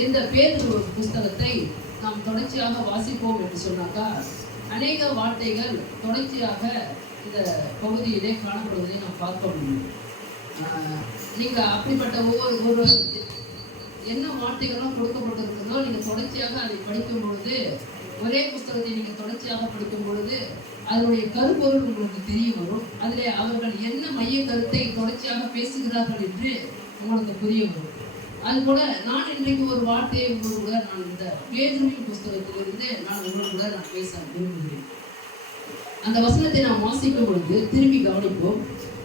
இந்த பேதுரு புஸ்தகத்தை நாம் தொடர்ச்சியாக வாசிப்போம் என்று சொன்னாக்கா அநேக வார்த்தைகள் தொடர்ச்சியாக இந்த பகுதியிலே காணப்படுவதை நாம் பார்க்க முடியும். நீங்க அப்படிப்பட்ட ஒவ்வொரு என்ன வார்த்தைகளும் கொடுக்கப்பட்டிருக்கிறதோ நீங்க தொடர்ச்சியாக அதை படிக்கும் பொழுது, ஒரே புஸ்தகத்தை நீங்க தொடர்ச்சியாக படிக்கும் பொழுது அதனுடைய கருப்பொருள் உங்களுக்கு தெரிய வரும். அதிலே அவர்கள் என்ன மைய கருத்தை தொடர்ச்சியாக பேசுகிறார்கள் என்று உங்களுக்கு புரிய வரும். அதுபோல நான் இன்றைக்கு ஒரு வார்த்தையை உங்களோடு கூட நான் இந்த பேதுருவின் புஸ்தகத்திலிருந்து நான் உங்களோடு கூட நான் பேச விரும்புகிறேன். அந்த வசனத்தை நாம் வாசிக்கும் பொழுது திரும்பி கவனிப்போம்.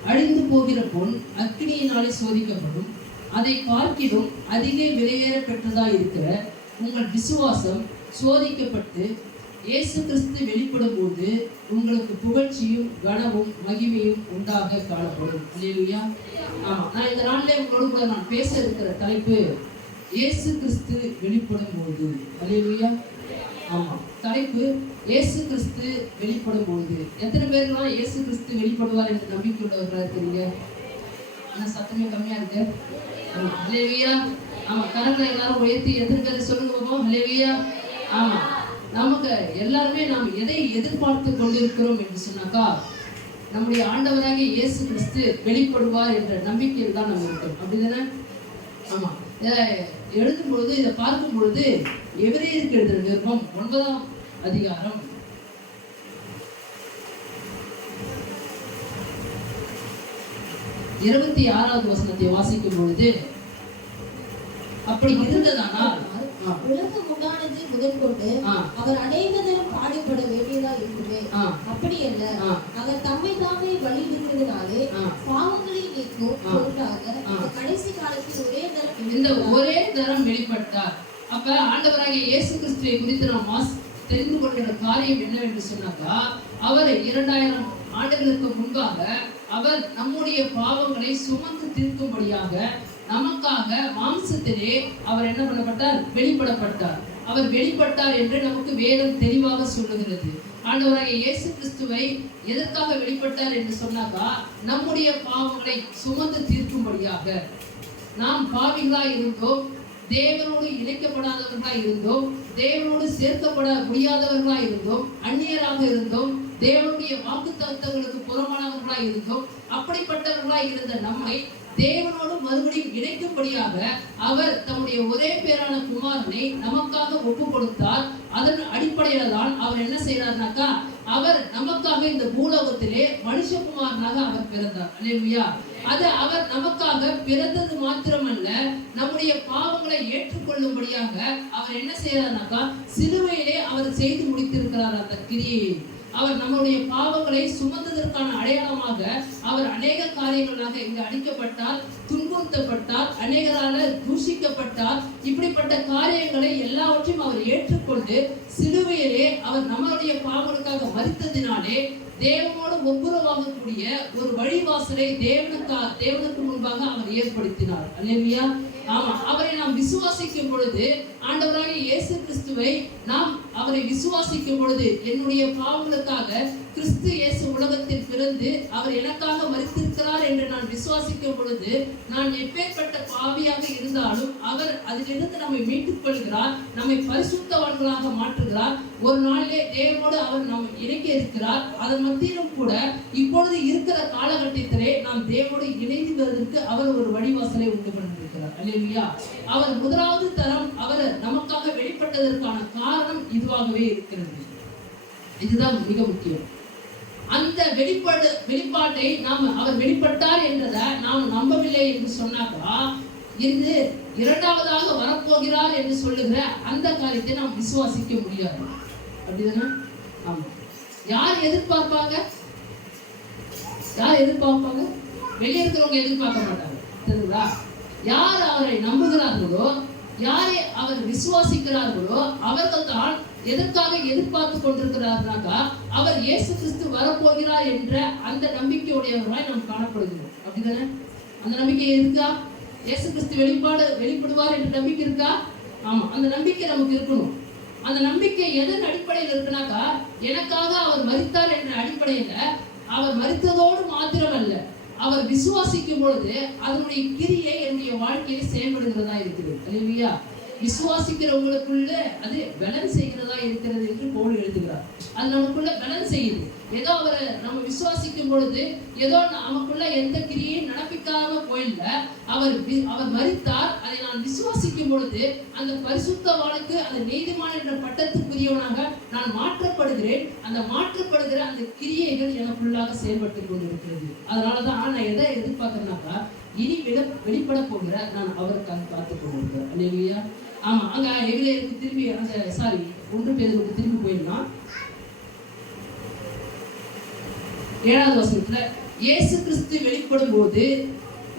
அழிந்து போகிற பொன் அக்கினியினாலே சோதிக்கப்படும், அதை பார்க்கிலும் அதிக விலையேற பெற்றதாக இருக்கிற உங்கள் விசுவாசம் சோதிக்கப்பட்டு இயேசு கிறிஸ்து வெளிப்படும் போது உங்களுக்கு புகழ்ச்சியும் கனமும் மகிமையும் உண்டாக காணப்படும். அல்லேலூயா. நான் இந்த நாளிலே உங்களோடு கூட நான் பேச இருக்கிற தலைப்பு இயேசு கிறிஸ்து வெளிப்படும் போது. அல்லேலூயா. தலைப்பு இயேசு கிறிஸ்து வெளிப்படும் போது. எத்தனை பேருலாம் இயேசு கிறிஸ்து வெளிப்படுவார் என்று நம்பிக்கை உள்ளவர்களா இருக்கிறீங்க? ஆனால் சத்தமே கம்மியா இருக்கு. அல்லேலூயா. கரங்களை எல்லாரும் உயர்த்தி எத்தனை பேர் சொல்லுங்க பாப்போம். அல்லேலூயா. நமக்கு எல்லாருமே நாம் எதை எதிர்பார்த்து கொண்டிருக்கிறோம் என்று சொன்னாக்கா நம்முடைய ஆண்டவராக இயேசு கிறிஸ்து வெளிப்படுவார் என்ற நம்பிக்கையில் தான் நம்ம இருக்கோம். அப்படிதானே? எழுதும் பொழுது இதை பார்க்கும் பொழுது எபிரேயருக்கு எழுதுகிற நிருபம் 9ஆம் அதிகாரம் 26வது வசனத்தை வாசிக்கும் பொழுது, அப்படி இருந்ததானால் உலகம் உண்டானது முதல் கொண்டு அவர் அனைவரும் பாடுபட வேண்டியதா இருக்குமே, அப்படி அல்ல. அவர் தம்மை தாமே வழிவிடுகிறதுனாலே பாவங்களை நீக்கும் பொருளாக கடைசி காலத்தில் ஒரே தரம் வெளிப்பட்டார். அப்ப ஆண்டவராகிய இயேசு கிறிஸ்துவை குறித்து நாம் தெரிந்து கொள்கிற காரியம் என்னவென்று சொன்னாக்கா, அவர் 2000 ஆண்டுகளுக்கு முன்பாக அவர் நம்முடைய பாவங்களை சுமந்து தீர்க்கும்படியாக நமக்காக மாம்சத்திலே அவர் என்ன பண்ணப்பட்டார்? வெளிப்படப்பட்டார். அவர் வெளிப்பட்டார் என்று நமக்கு வேதம் தெளிவாக சொல்லுகிறது. ஆண்டவராகிய இயேசு கிறிஸ்துவை எதற்காக வெளிப்பட்டார் என்று சொன்னாக்கா, நம்முடைய பாவங்களை சுமந்து தீர்க்கும்படியாக. நாம் பாவிகளாய் இருந்தோம், தேவனோடு இணைக்கப்படாதவர்களாய் இருந்தோம், தேவனோடு சேர்க்கப்பட முடியாதவர்களாய் இருந்தோம், அந்நியராக இருந்தோம், தேவனுடைய வாக்குத்தத்தங்களுக்கு புறமானவர்களாய் இருந்தோம். அப்படிப்பட்டவர்களாய் இருந்த நம்மை தேவனோடு மறுபடியும் இணைக்கும்படியாக அவர் தம்முடைய ஒரே பேரான குமாரனை நமக்காக ஒப்பு கொடுத்தார். அதன் அடிப்படையில தான் அவர் என்ன செய்யறாருனாக்கா, அவர் நமக்காக இந்த பூலோகத்திலே மனுஷகுமாரனாக அவர் பிறந்தார். அல்லேலூயா. அது அவர் நமக்காக பிறந்தது மாத்திரமல்ல, நம்முடைய பாவங்களை ஏற்றுக்கொள்ளும்படியாக அவர் என்ன செய்யறாருனாக்கா, சிலுவையிலே அவர் செய்து முடித்திருக்கிறார் அந்த கிரியை. அவர் நம்முடைய பாவங்களை சுமந்ததற்கான அடையாளமாக அவர் அநேக காரியங்களாக இங்கு அடிக்கப்பட்டார், துன்புறுத்தப்பட்டார், அநேகரால தூஷிக்கப்பட்டார். இப்படிப்பட்ட காரியங்களை எல்லாவற்றையும் அவர் ஏற்றுக்கொண்டு சிலுவையிலே அவர் நம்மளுடைய பாவங்களுக்காக மரித்ததினாலே தேவனோடு ஒப்புரவாகக்கூடிய ஒரு வழிவாசலை தேவனுக்கு முன்பாக அவர் ஏற்படுத்தினார். அல்லேலூயா. அவரை நாம் விசுவாசிக்கும் பொழுது, ஆண்டவராகிய இயேசு கிறிஸ்துவை நாம் அவரை விசுவாசிக்கும் பொழுது, என்னுடைய பாவங்களுக்காக கிறிஸ்து இயேசு உலகத்தில் பிறந்து அவர் எனக்காக மரித்திருக்கிறார் என்று நான் விசுவாசிக்கும் பொழுது, நான் எப்பேற்பட்ட பாவியாக இருந்தாலும் அவர் அதிலிருந்து நம்மை மீட்டுக் கொள்கிறார், நம்மை பரிசுத்தவான்களாக மாற்றுகிறார். ஒரு நாளிலே தேவனோடு அவர் நாம் இணைக்க இருக்கிறார். அதன் மத்தியிலும் கூட இப்பொழுது இருக்கிற காலகட்டத்திலே நாம் தேவனோடு இணைந்துவதற்கு அவர் ஒரு வழிவாசலை உண்டு பண்ணியிருக்கிறார். அல்லேலூயா. அவர் முதலாவது தரம் அவர் நமக்காக வெளிப்பட்டதற்கான காரணம் இதுவாகவே இருக்கிறது. இதுதான் மிக முக்கியம். அந்த வெளிப்பாட்டை நாம் அவர் வெளிப்பட்டார் என்றதை நாம் நம்பவில்லை என்று சொன்னாக்கா, இது இரண்டாவதாக வரப்போகிறார் என்று சொல்லுகிற அந்த காரியத்தை நாம் விசுவாசிக்க முடியாது. அப்படிதானே? யார் எதிர்பார்ப்பாங்க? வெளியே இருக்கிறவங்க எதிர்பார்க்க மாட்டாங்க. தெரியுங்களா? யார் அவரை நம்புகிறார்களோ, யாரை அவர் விசுவாசிக்கிறார்களோ, அவர்கள் தான் எதற்காக எதிர்பார்த்து கொண்டிருக்கிறார்களாக்கா, அவர் இயேசு கிறிஸ்து வரப்போகிறார் என்ற அந்த நம்பிக்கையுடையவர்களாய் நாம் காணப்படுகிறோம். அப்படிதானே? அந்த நம்பிக்கை இருக்கா? இயேசு கிறிஸ்து வெளிப்படுவார் என்ற நம்பிக்கை இருக்கா? அந்த நம்பிக்கை நமக்கு இருக்கணும். அந்த நம்பிக்கை எதன் அடிப்படையில் இருக்குனாக்கா, எனக்காக அவர் மரித்தார் என்ற அடிப்படையில, அவர் மரித்ததோடு மாத்திரமல்ல, அவர் விசுவாசிக்கும் பொழுது அதனுடைய கிரியை என்னுடைய வாழ்க்கையில செயல்படுகிறதா இருக்குது. அல்லேலூயா. விசுவாசிக்கிறவங்களுக்குள்ள அது பலன் செய்கிறதா இருக்கிறது என்று பவுல் எழுதுகிறார். அது நமக்குள்ள பலன் செய்யுது. ஏதோ அவரை நம்ம விசுவாசிக்கும் பொழுது ஏதோ நமக்குள்ள எந்த கிரியையும் நடப்பிக்காம போயிடல. அவர் மரித்தார். அதை நான் விசுவாசிக்கும் பொழுது அந்த பரிசுத்தவானுக்கு அந்த நீதிமான் என்ற பட்டத்துக்குரியவனாக நான் மாற்றப்படுகிறேன். அந்த மாற்றப்படுகிற அந்த கிரியைகள் எனக்குள்ளாக செயல்பட்டு கொண்டிருக்கிறது. அதனாலதான் நான் எதை எதிர்பார்க்கிறேன்னாக்கா, இனி வெளிப்பட போகிற நான் அவருக்காக காத்துக் கொண்டிருக்கிறேன். அல்லேலூயா. ஆமா, அங்க எபிரேயருக்கு திரும்பி அந்த 1 பேதுருக்கு திரும்பி போயிடலாம். 7வது வசனத்துல இயேசு கிறிஸ்து வெளிப்படும் போது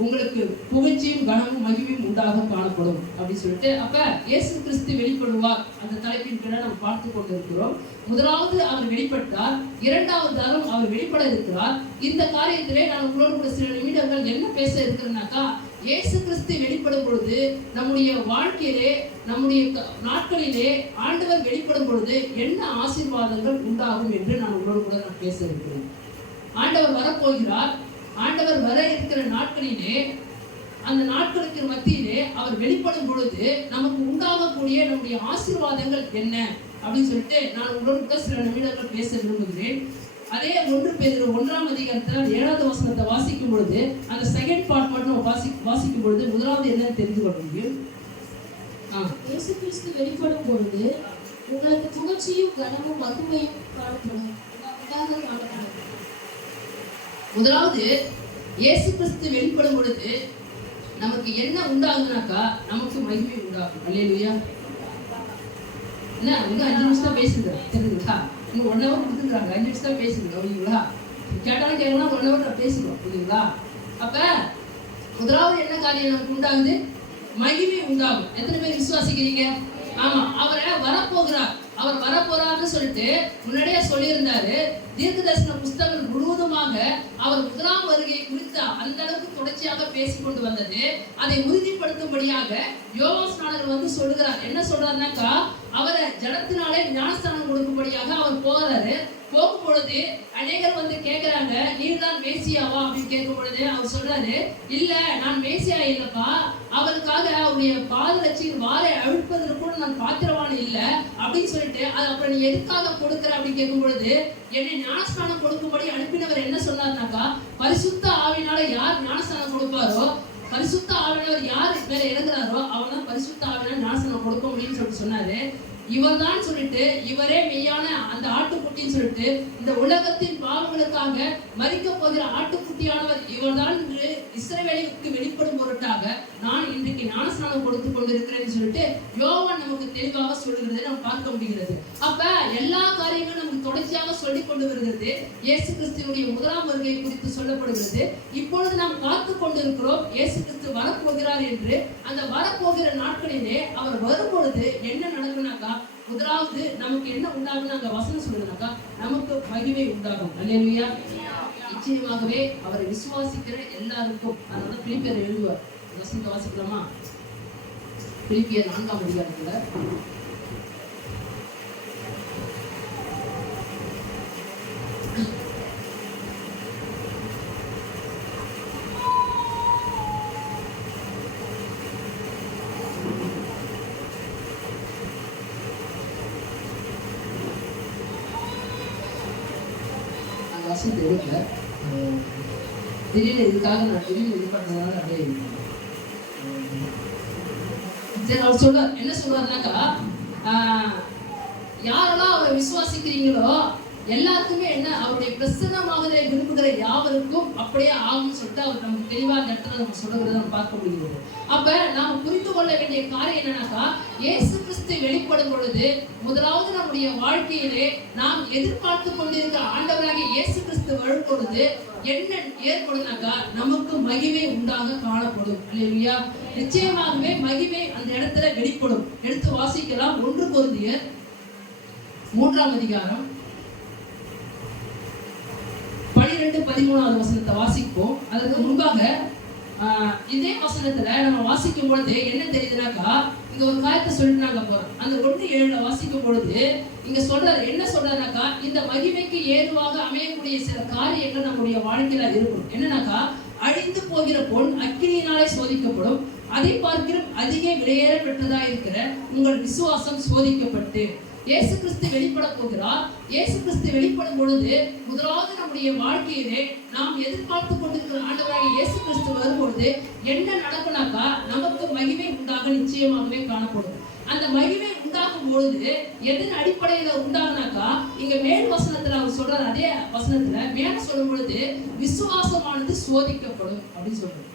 உங்களுக்கு புகழ்ச்சியும் கனமும் மகிமையும் உண்டாக காணப்படும் அப்படின்னு சொல்லிட்டு, அப்ப இயேசு கிறிஸ்து வெளிப்படுவார் அந்த தலைப்பின் கீழே நம்ம பார்த்து கொண்டு இருக்கிறோம். முதலாவது அவர் வெளிப்பட்டார், 2வது தரம் அவர் வெளிப்பட இருக்கிறார். இந்த காரியத்திலே நான் உங்களோடு கூட சில நிமிடங்கள் என்ன பேச இருக்கிறேன்னாக்கா, இயேசு கிறிஸ்து வெளிப்படும் பொழுது நம்முடைய வாழ்க்கையிலே நம்முடைய நாட்களிலே ஆண்டவர் வெளிப்படும் பொழுது என்ன ஆசீர்வாதங்கள் உண்டாகும் என்று நான் உங்களோடு கூட நான் பேச இருக்கிறேன். ஆண்டவர் வரப்போகிறார். ஆண்டவர் வர இருக்கிற நாட்களிலே அந்த நாட்களுக்கு மத்தியிலே அவர் வெளிப்படும் பொழுது நமக்கு உண்டாகக்கூடிய நம்முடைய ஆசீர்வாதங்கள் என்ன அப்படின்னு சொல்லிட்டு நான் உங்களோடு கூட சில நிமிடங்கள் பேச விரும்புகிறேன். அதே 1 பேதுரு 1ஆம் அதிகாரத்துல 7வது வசனத்தை வாசிக்கும் பொழுது அந்த செகண்ட் பார்ட் மட்டும் வாசிக்கும் பொழுது முதலாவது என்னன்னு தெரிந்து கொள்ள முடியும். இயேசு கிறிஸ்து வெளிப்படும் பொழுது உங்களுக்கு புகழ்ச்சியும் கனமும் மகிமையும் காணப்படும். முதலாவது இயேசு கிறிஸ்து வெளிப்படும் பொழுது நமக்கு என்ன உண்டாகுதுனாக்கா, நமக்கு மகிமை உண்டாகும். அல்லேலூயா. என்ன இன்னும் 5 நிமிஷம் தான் பேசுகிறேன், தெரியுதுங்களா? இன்னும் 1 ஹவர் கொடுத்துருக்காங்க, 5 நிமிஷம் தான் பேசுகிறோம். புரியுங்களா? கேட்டாலும் கேட்கலாம், 1 ஹவர் நான் பேசுகிறோம். புரியுங்களா? அப்ப முதலாவது என்ன காரியம் நமக்கு உண்டாகுது? மகிமை உண்டாகும். எத்தனை பேர் விசுவாசிக்கிறீங்க? ஆமா, அவரை வரப்போகிறார். அவர் வரப்போறாருன்னு சொல்லிட்டு முன்னாடியே சொல்லியிருந்தாரு. தீர்க்கதரிசன புஸ்தகம் முழுவதுமாக அவர் முதலாம் வருகை குறித்த அந்த அளவுக்கு தொடர்ச்சியாக பேசிக்கொண்டு வந்தது. அதை உறுதிப்படுத்தும்படியாக யோவான் ஸ்நானகர் வந்து சொல்லுகிறார். என்ன சொல்றாருனாக்கா, அவரை ஜலத்தினாலே ஞானஸ்தானம் கொடுக்கும்படியாக அவர் போகிறாரு. போகும் பொழுது அநேகர் வந்து கேட்கிறாங்க, நீர் தான் மேசியாவா அப்படின்னு கேட்கும் பொழுது அவர் சொல்றாரு, இல்ல நான் மேசியா இல்லப்பா, அவருக்காக அவருடைய பாதரட்சியின் வாரை அவிழ்ப்பதற்கு கூட நான் பாத்திரவான் இல்லை அப்படின்னு சொல்லிட்டு, அது அப்புறம் நீ எதுக்காக கொடுக்குற அப்படின்னு கேட்கும் பொழுது, என்னை ஞானஸ்தானம் கொடுக்கும்படி அனுப்பினவர் என்ன சொன்னார்னாக்கா, பரிசுத்த ஆவியினால யார் ஞானஸ்தானம் கொடுப்பாரோ, பரிசுத்த ஆவியானவர் யார் மேல இறங்குறாரோ அவர் தான் பரிசுத்த ஆவியானவர் ஞானஸ்தானம் கொடுக்க முடியும்னு சொல்லிட்டு சொன்னாரு. இவர் தான் சொல்லிட்டு, இவரே மெய்யான அந்த ஆட்டுக்குட்டின்னு சொல்லிட்டு, இந்த உலகத்தின் பாவங்களுக்காக மரிக்க போகிற ஆட்டுக்குட்டியானவர் இவர் தான் என்று இஸ்ரவேலுக்கு வெளிப்படும் பொருட்டாக நான் இன்றைக்கு ஞானஸ்நானம் கொடுத்து கொண்டிருக்கிறேன்னு சொல்லிட்டு யோவான் நமக்கு தெளிவாக சொல்லுகிறதை நம்ம பார்க்க முடிகிறது. அப்ப எல்லா காரியங்களும் நமக்கு தொடர்ச்சியாக சொல்லிக் கொண்டு வருகிறது. இயேசு கிறிஸ்துவினுடைய முதலாம் வருகை குறித்து சொல்லப்படுகிறது. இப்பொழுது நாம் காத்து கொண்டிருக்கிறோம் இயேசு கிறிஸ்து வரப்போகிறார் என்று. அந்த வரப்போகிற நாட்களிலே அவர் வரும்பொழுது என்ன நடக்கும்னாக்கா, முதலாவது நமக்கு என்ன உண்டாகும்? அங்க வசனம் சொல்லுதுனாக்கா, நமக்கு மகிமை உண்டாகும். அல்லேலூயா. நிச்சயமாகவே அவரை விசுவாசிக்கிற எல்லாருக்கும். அதனால பிலிப்பியர் எழுதுவார். வசனத்தை வாசிக்கலாமா? பிலிப்பியர் 4ஆம் அதிகாரத்துல வசனத்தை எடுக்கல. திடீர்னு இதுக்காக நான் திடீர்னு இது பண்ணதுனால அப்படியே சரி. அவர் சொல்றார், என்ன சொல்றாருனாக்கா, யாரெல்லாம் அவரை விசுவாசிக்கிறீங்களோ எல்லாருக்குமே என்ன அவருடைய பிரசன்னமாகவே விரும்புகிற யாவருக்கும் அப்படியே ஆகும்னு சொல்லிட்டு அவர் நமக்கு தெளிவாக இந்த இடத்துல நம்ம சொல்லுகிறத நம்ம பார்க்க முடிகிறது. அப்ப நாம் புரிந்து கொள்ள வேண்டிய காரியம் என்னன்னாக்கா, இயேசு கிறிஸ்து வெளிப்படும் பொழுது முதலாவது நம்முடைய வாழ்க்கையிலே நாம் எதிர்பார்த்து கொண்டிருக்கிற ஆண்டவராக இயேசு கிறிஸ்து வரும் பொழுது என்ன ஏற்படும்னாக்கா, நமக்கு மகிமை உண்டாக காணப்படும். அல்லேலூயா. நிச்சயமாகவே மகிமை அந்த இடத்துல வெளிப்படும். எடுத்து வாசிக்கலாம். 1 கொரிந்தியர் 3ஆம் அதிகாரம் 12-13வது வசனத்தை வாசிப்போம். அதற்கு முன்பாக இதே வசனத்துல நம்ம வாசிக்கும் பொழுது என்ன தெரியுதுனாக்கா, இங்க ஒரு காரியத்தை சொல்லிட்டு நாங்க போறோம். அந்த 1:7 வாசிக்கும் பொழுது இங்க சொல்றாரு, என்ன சொல்றாருனாக்கா, இந்த மகிமைக்கு ஏதுவாக அமையக்கூடிய சில காரியங்கள் நம்முடைய வாழ்க்கையில இருக்கும். என்னன்னாக்கா, அழிந்து போகிற பொன் அக்கினியினாலே சோதிக்கப்படும், அதை பார்க்கிறோம் அதிக விலையேற பெற்றதா இருக்கிற உங்கள் விசுவாசம் சோதிக்கப்பட்டு. இயேசு கிறிஸ்து வெளிப்பட போகிறார். இயேசு கிறிஸ்து வெளிப்படும் பொழுது முதலாவது நம்முடைய வாழ்க்கையிலே நாம் எதிர்பார்த்து கொண்டிருக்கிற ஆண்டவராகிய இயேசு கிறிஸ்து வரும்பொழுது என்ன நடக்குனாக்கா, நமக்கு மகிமை உண்டாக நிச்சயமாகவே காணப்படும். அந்த மகிமை உண்டாகும் பொழுது எதன் அடிப்படையில உண்டாகுனாக்கா, இங்க மேல் வசனத்துல அவர் சொல்றாரு, அதே வசனத்துல மேல சொல்லும் பொழுது விசுவாசமானது சோதிக்கப்படும் அப்படின்னு சொல்றாரு.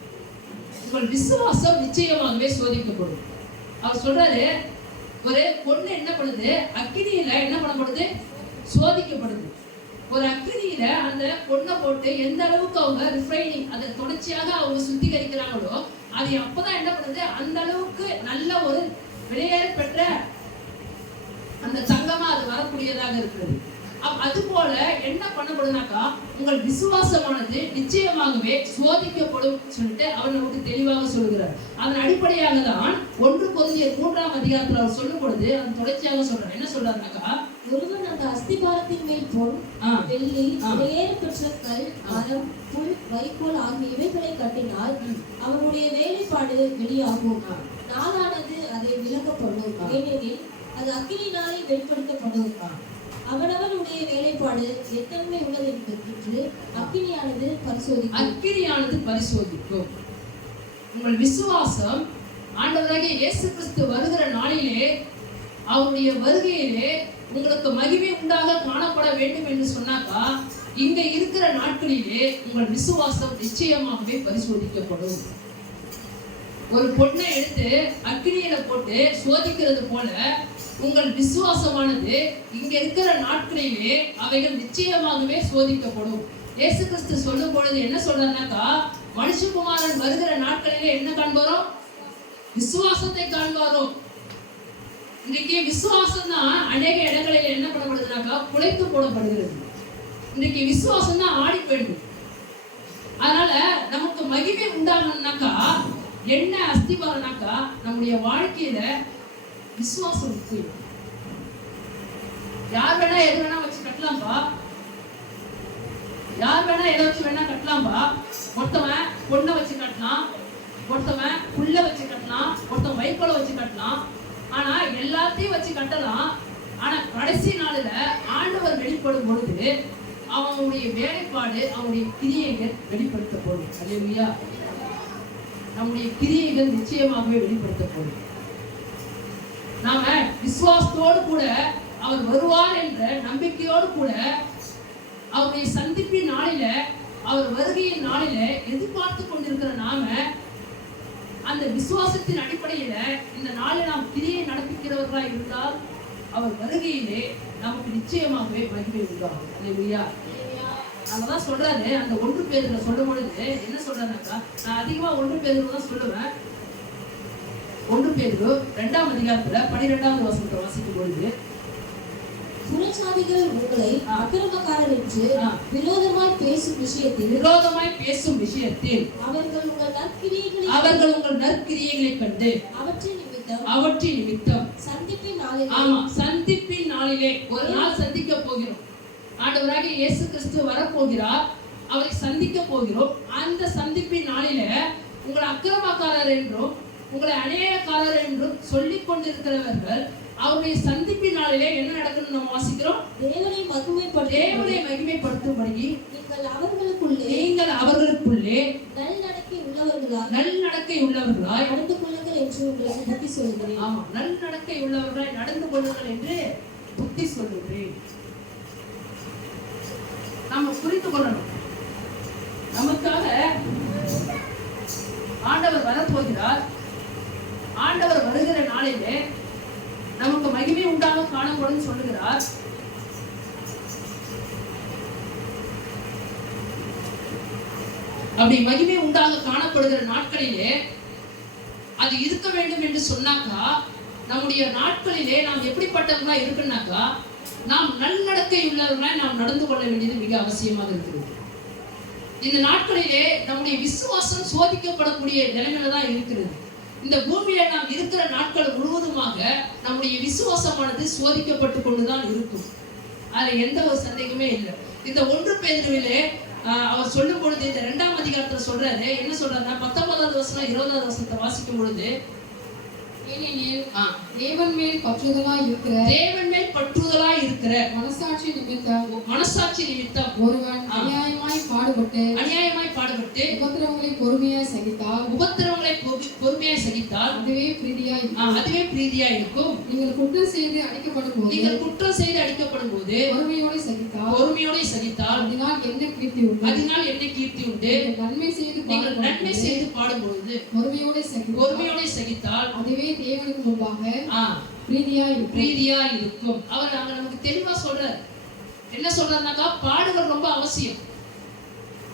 உங்கள் விசுவாசம் நிச்சயமாகவே சோதிக்கப்படும். அவர் சொல்றாரு, ஒரு பொண்ணு என்ன பண்ணுது, அக்கினியில என்ன பண்ணப்படுது, சோதிக்கப்படுது. ஒரு அக்கினியில அந்த பொண்ணை போட்டு எந்த அளவுக்கு அவங்க ரிஃபைனிங், அதை தொடர்ச்சியாக அவங்க சுத்திகரிக்கிறாங்களோ அது அப்பதான் என்ன பண்ணுது, அந்த அளவுக்கு நல்ல ஒரு விலையேற பெற்ற அந்த தங்கமா அது வரக்கூடியதாக இருக்கிறது. அது போல என்ன பண்ணப்படுனாக்கா, உங்கள் விசுவாசமானது நிச்சயமாகவே சோதிக்கப்படும் சொல்லிட்டு அவர் நமக்கு தெளிவாக சொல்கிறார். அதன் அடிப்படையாக தான் 1 கொரிந்தியர் 3ஆம் அதிகாரத்தில் அவர் சொல்லும் பொழுது அது தொடர்ச்சியாக சொல்றார். என்ன சொல்றாருனாக்கா, ஒருவன் அந்த அஸ்திபாரத்தின் மேல் பொன், வெள்ளி, விலையேற பெற்ற கல், மரம், புல், வைக்கோல் ஆகிய இவைகளை கட்டினால் அவனுடைய வேலைப்பாடு வெளியாகும். நாளானது அதை விலக்கப்படும், ஏனெனில் அது அக்கினியினாலே வெளிப்படுத்தப்படும். அவனவனுடைய வேலைப்பாடு எத்தன்மை உள்ளது என்று அக்கினியானது பரிசோதிக்கும். உங்கள் விசுவாசம் ஆண்டவராகிய இயேசு கிறிஸ்து வருகிற நாளிலே, அவருடைய வருகையிலே உங்களுக்கு மகிமை உண்டாக காணப்பட வேண்டும் என்று சொன்னாக்கா, இங்க இருக்கிற நாட்களிலே உங்கள் விசுவாசம் நிச்சயமாகவே பரிசோதிக்கப்படும். ஒரு பொண்ணை எடுத்து அக்கினியில போட்டு சோதிக்கிறது போல உங்கள் விசுவாசமானது இங்க இருக்கிற நாட்களிலே அவைகள் நிச்சயமாகவே சோதிக்கப்படும். இயேசு கிறிஸ்து சொல்லும் பொழுது என்ன சொல்றாருனாக்கா, மனுஷகுமாரன் வருகிற நாட்களிலே என்ன காண்பாரோ, விசுவாசத்தை காண்பாரோ. இன்னைக்கு விசுவாசம் தான் அநேக இடங்களில் என்ன பண்ணப்படுதுனாக்கா குலைத்து போடப்படுகிறது. இன்னைக்கு விசுவாசம் தான் ஆடி போயிடுது. அதனால நமக்கு மகிமை உண்டாகணும்னாக்கா என்ன அஸ்திபாரம்னாக்கா, நம்முடைய வாழ்க்கையில விசுவாசம் முக்கியம். யார் வேணா எது வேணா வச்சு கட்டலாம்பா, யார் வேணா எதை வச்சு வேணா கட்டலாம்பா. ஒருத்தவன் பொண்ணை வச்சு கட்டலாம், ஒருத்தவன் புல்ல வச்சு கட்டலாம், ஒருத்தவன் வைக்கோலை வச்சு கட்டலாம். ஆனா எல்லாத்தையும் வச்சு கட்டலாம். ஆனா கடைசி நாளில ஆண்டவர் வெளிப்படும் பொழுது அவனுடைய வேலைப்பாடு, அவனுடைய கிரியைகள் வெளிப்படுத்தப்படும். அல்லேலூயா. நம்முடைய கிரியைகள் நிச்சயமாகவே வெளிப்படுத்தப்படும். நாம விசுவாசத்தோடு கூட அவர் வருவார் என்ற நம்பிக்கையோடு கூட அவருடைய சந்திப்பின் நாளில, அவர் வருகையின் நாளில எதிர்பார்த்து கொண்டிருக்கிற நாம அந்த விசுவாசத்தின் அடிப்படையில இந்த நாளில் நாம் கிரியை நடப்பிக்கிறவர்களாக இருந்தால் அவர் வருகையிலே நமக்கு நிச்சயமாகவே மகிமை உண்டாகும். அல்லேலூயா. அததான் சொல்றாரு, அந்த 1 பேதுல சொல்லும் பொழுது என்ன சொல்றாருனாக்கா, நான் அதிகமா 1 பேதுல தான் சொல்லுவேன். 1 பேதுரு 2ஆம் அதிகாரத்துல 12ஆவது வசனத்தை வாசிக்கும் பொழுது, புறஜாதிகள் உங்களை அக்கிரமக்காரர் என்று விரோதமாய் பேசும் விஷயத்தில் அவர்கள் உங்கள் நற்கிரியைகளை கண்டு அவற்றின் நிமித்தம் சந்திப்பின் நாளிலே ஒரு நாள் சந்திக்க போகிறோம். ஆண்டவராகிய இயேசு கிறிஸ்து வரப்போகிறார், அவரை சந்திக்க போகிறோம். அந்த சந்திப்பின் நாளில உங்களை அக்கிரமக்காரர் என்றும் உங்களை அநேகக்காரர் என்றும் சொல்லிக் கொண்டிருக்கிறவர்கள் அவருடைய சந்திப்பின் நாளிலே என்ன நடக்கணும் நம்ம வாசிக்கிறோம். தேவனை மகிமைப்படுத்தும்படி நீங்கள் அவர்களுக்குள்ளே நல்நடக்கை உள்ளவர்களாய் நடந்து கொள்ளுங்கள் என்று உங்களுக்கு புத்தி சொல்கிறேன். ஆமா, நல்நடக்கை உள்ளவர்களாய் நடந்து கொள்ளுங்கள் என்று புத்தி சொல்லுகிறேன். நம்ம புரிந்து கொள்ளணும், நமக்காக ஆண்டவர் வரப்போகிறார். ஆண்டவர் வருகிற நாளிலே நமக்கு மகிமை உண்டாக காணப்படும் சொல்லுகிறார். அப்படி மகிமை உண்டாக காணப்படுகிற நாட்களிலே அது இருக்க வேண்டும் என்று சொன்னாக்கா, நம்முடைய நாட்களிலே நாம் எப்படிப்பட்டவர்களா இருக்குன்னாக்கா, நாம் நல்நடக்கை உள்ளவர்களாய் நாம் நடந்து கொள்ள வேண்டியது மிக அவசியமாக இருக்கிறது. இந்த நாட்களிலே நம்முடைய விசுவாசம் சோதிக்கப்படக்கூடிய நிலைமையில தான் இருக்கிறது. இந்த பூமியில நாம் இருக்கிற நாட்கள் முழுவதுமாக நம்முடைய விசுவாசமானது சோதிக்கப்பட்டு கொண்டுதான் இருக்கும். அதுல எந்த ஒரு சந்தேகமே இல்லை. இந்த 1 பேதுருவிலே அவர் சொல்லும் பொழுது இந்த 2ஆம் அதிகாரத்துல சொல்றாரு, என்ன சொல்றாருன்னா 19வது வசனம் 20வது வசனத்தை வாசிக்கும் பொழுது, ஏனெனில் தேவன் மேல் பற்றுதலாய் இருக்கிற மனசாட்சி நிமித்தம் ஒருவன் அநியாயமாய் பாடுபட்டு உபத்திரவங்களை பொறுமையாய் சகித்தால் அதுவே பிரீதியாய் இருக்கும். நீங்கள் குற்றம் செய்து அடிக்கப்படும் போது பொறுமையோடு சகித்தால் அதனால் என்ன கீர்த்தி உண்டு. நன்மை செய்து பாடும்போது பொறுமையோடு சகித்தால் அதுவே தேவனுக்கு முன்பாக பிரீதியாய் இருக்கும். அவர் அங்க நமக்கு தெளிவா சொல்றாரு. என்ன சொல்றாருனாக்கா, பாடுகள் ரொம்ப அவசியம்.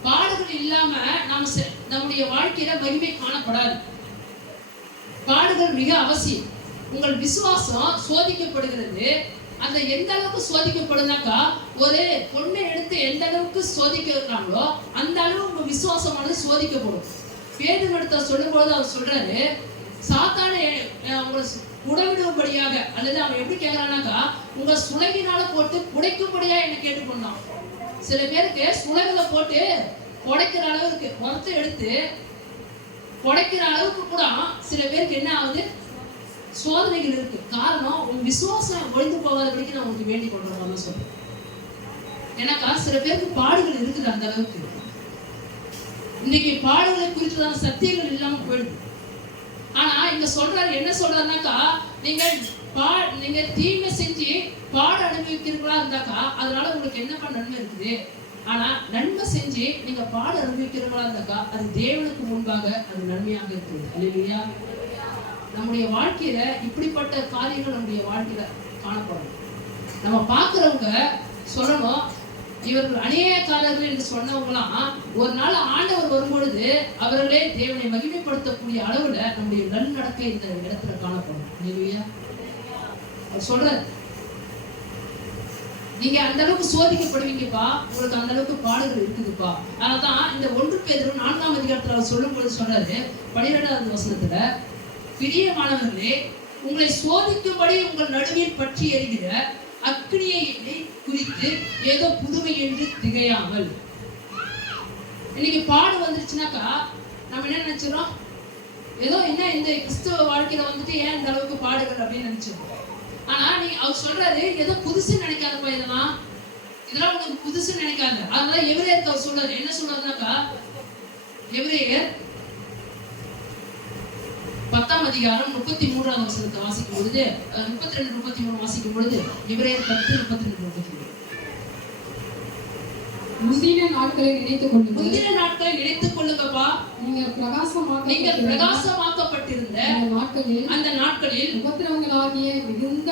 பாடுகள் இல்லாம நம்முடைய வாழ்க்கையில மகிமை காணப்படாது. பாடுகள் மிக அவசியம். உங்கள் விசுவாசம் சோதிக்கப்படுகிறது. அந்த எந்த அளவுக்கு சோதிக்கப்படுனாக்கா, ஒரு பொண்ணை எடுத்து எந்த அளவுக்கு சோதிக்கிறாங்களோ அந்த அளவு உங்க விசுவாசமானது சோதிக்கப்படும். பேதுருவிடத்தை சொல்லும்போது அவர் சொல்றாரு, சாத்தானை உங்களை உடவிடும்படியாக, அல்லது அவன் எப்படி கேட்கறானாக்கா, உங்க சுலகினால போட்டு புடைக்கும்படியா என்ன கேட்டுக்கொண்டான். சில பேருக்கு சுலகில போட்டு புடைக்கிற அளவுக்கு மரத்தை எடுத்து புடைக்கிற அளவுக்கு கூட சில பேருக்கு என்ன ஆகுது, சோதனைகள் இருக்கு. காரணம், உங்க விசுவாசம் ஒழிந்து போகாதபடிக்கு நான் உங்களுக்கு வேண்டிக் கொள்றேன் சொல்றேன். ஏன்னாக்கா சில பேருக்கு பாடுகள் இருக்குது. அந்த அளவுக்கு இன்னைக்கு பாடுகளை குறித்ததான சத்தியங்கள் இல்லாம போயிடுது. ஆனா இங்க சொல்றாரு, என்ன சொல்றாருனாக்கா, நீங்க தீமை செஞ்சு பாட அனுபவிக்கிறீங்களா இருந்தாக்கா அதனால உங்களுக்கு என்னப்பா நன்மை இருக்குது. ஆனா நன்மை செஞ்சு நீங்க பாட அனுபவிக்கிறீங்களா இருந்தாக்கா அது தேவனுக்கு முன்பாக அது நன்மையாக இருக்குது. அல்லேலூயா. நம்முடைய வாழ்க்கையில இப்படிப்பட்ட காரியங்கள் நம்முடைய வாழ்க்கையில காணப்படும். நம்ம பாக்குறவங்க சொல்லணும், இவர்கள் அநேகக்காரர்கள் என்று சொன்னவங்களாம் ஒரு நாள் ஆண்டவர் வரும்பொழுது அவர்களே தேவனை மகிமைப்படுத்தக்கூடிய அளவுல நம்முடைய நல்நடக்கை இந்த இடத்துல காணப்படும். அல்லேலூயா. அவர் சொல்றாரு, நீங்க அந்த அளவுக்கு சோதிக்கப்படுவீங்கப்பா, உங்களுக்கு அந்த அளவுக்கு பாடுகள் இருக்குதுப்பா. அதனால்தான் இந்த 1 பேதுரு 4ஆம் அதிகாரத்துல அவர் சொல்லும் பொழுது சொல்றாரு 12வது வசனத்துல, பிரியமானவர்களே, உங்களை சோதிக்கும்படி உங்கள் நடுவில் பற்றி எரிகிற அக்னியை குறித்து ஏதோ புதுமை என்று திகையாமல். இன்னைக்கு பாடு வந்துருச்சுனாக்கா நம்ம என்ன நினைச்சிடறோம், ஏதோ என்ன இந்த கிறிஸ்துவ வாழ்க்கையில வந்துட்டு ஏன் இந்த அளவுக்கு பாடுகள் அப்படின்னு நினைச்சிருக்கோம். ஆனா அவர் சொல்றாரு, ஏதோ புதுசுன்னு நினைக்காதப்பா, இதெல்லாம் உங்களுக்கு புதுசுன்னு நினைக்காத. அதனால எபிரேயருக்கு அவர் சொல்றாரு, என்ன சொல்றாருனாக்கா, எபிரேயர் 10ஆம் அதிகாரம் 33வது வசனத்தை வாசிக்கும் பொழுது 32-33 வாசிக்கும் பொழுது எபிரேயர் 10:32-33 முந்தின நாட்களை நினைத்துக் கொள்ளுங்கப்பா. நீங்கள் பிரகாசமாக்கப்பட்டிருந்த அந்த நாட்களில் உபத்திரவங்களாகிய மிகுந்த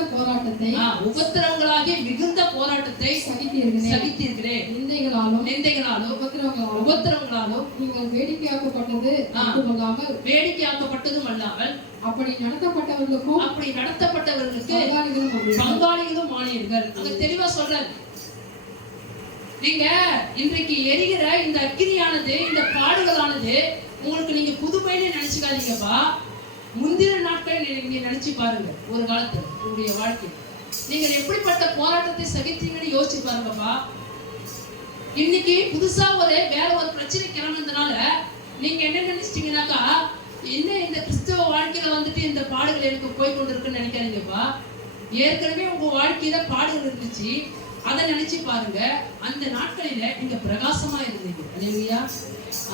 போராட்டத்தை சகித்தீர்களே. நிந்தைகளாலும் உபத்திரவங்களாலும் நீங்கள் வேடிக்கையாக்கப்பட்டதும் அல்லாமல் அப்படி நடத்தப்பட்டவர்களுக்கு பங்காளிகளும் ஆனீர்கள். அங்க தெளிவா சொல்றாரு, நீங்க இன்றைக்கு எரிகிற இந்த அக்கினியானது, இந்த பாடுகளானது உங்களுக்கு நீங்க புதுமைன்னு நினைச்சுக்காதீங்கப்பா. முந்தின நாட்கள் நீங்க நினைச்சு பாருங்க. ஒரு காலத்துல உங்களுடைய வாழ்க்கை நீங்க எப்படிப்பட்ட போராட்டத்தை சகித்தீங்கன்னு யோசிச்சு பாருங்கப்பா. இன்னைக்கு புதுசா வேற ஒரு பிரச்சனை கிளம்புனதுனால நீங்க என்ன நினைச்சிட்டீங்கன்னாக்கா, என்ன இந்த கிறிஸ்தவ வாழ்க்கையில வந்துட்டு இந்த பாடுகள் எனக்கு போய் கொண்டிருக்குன்னு நினைக்காதீங்கப்பா. ஏற்கனவே உங்க வாழ்க்கையில பாடுகள் இருந்துச்சு, அதை நினைச்சு பாருங்க. அந்த நாட்களில நீங்க பிரகாசமா இருந்தீங்க. அல்லேலூயா.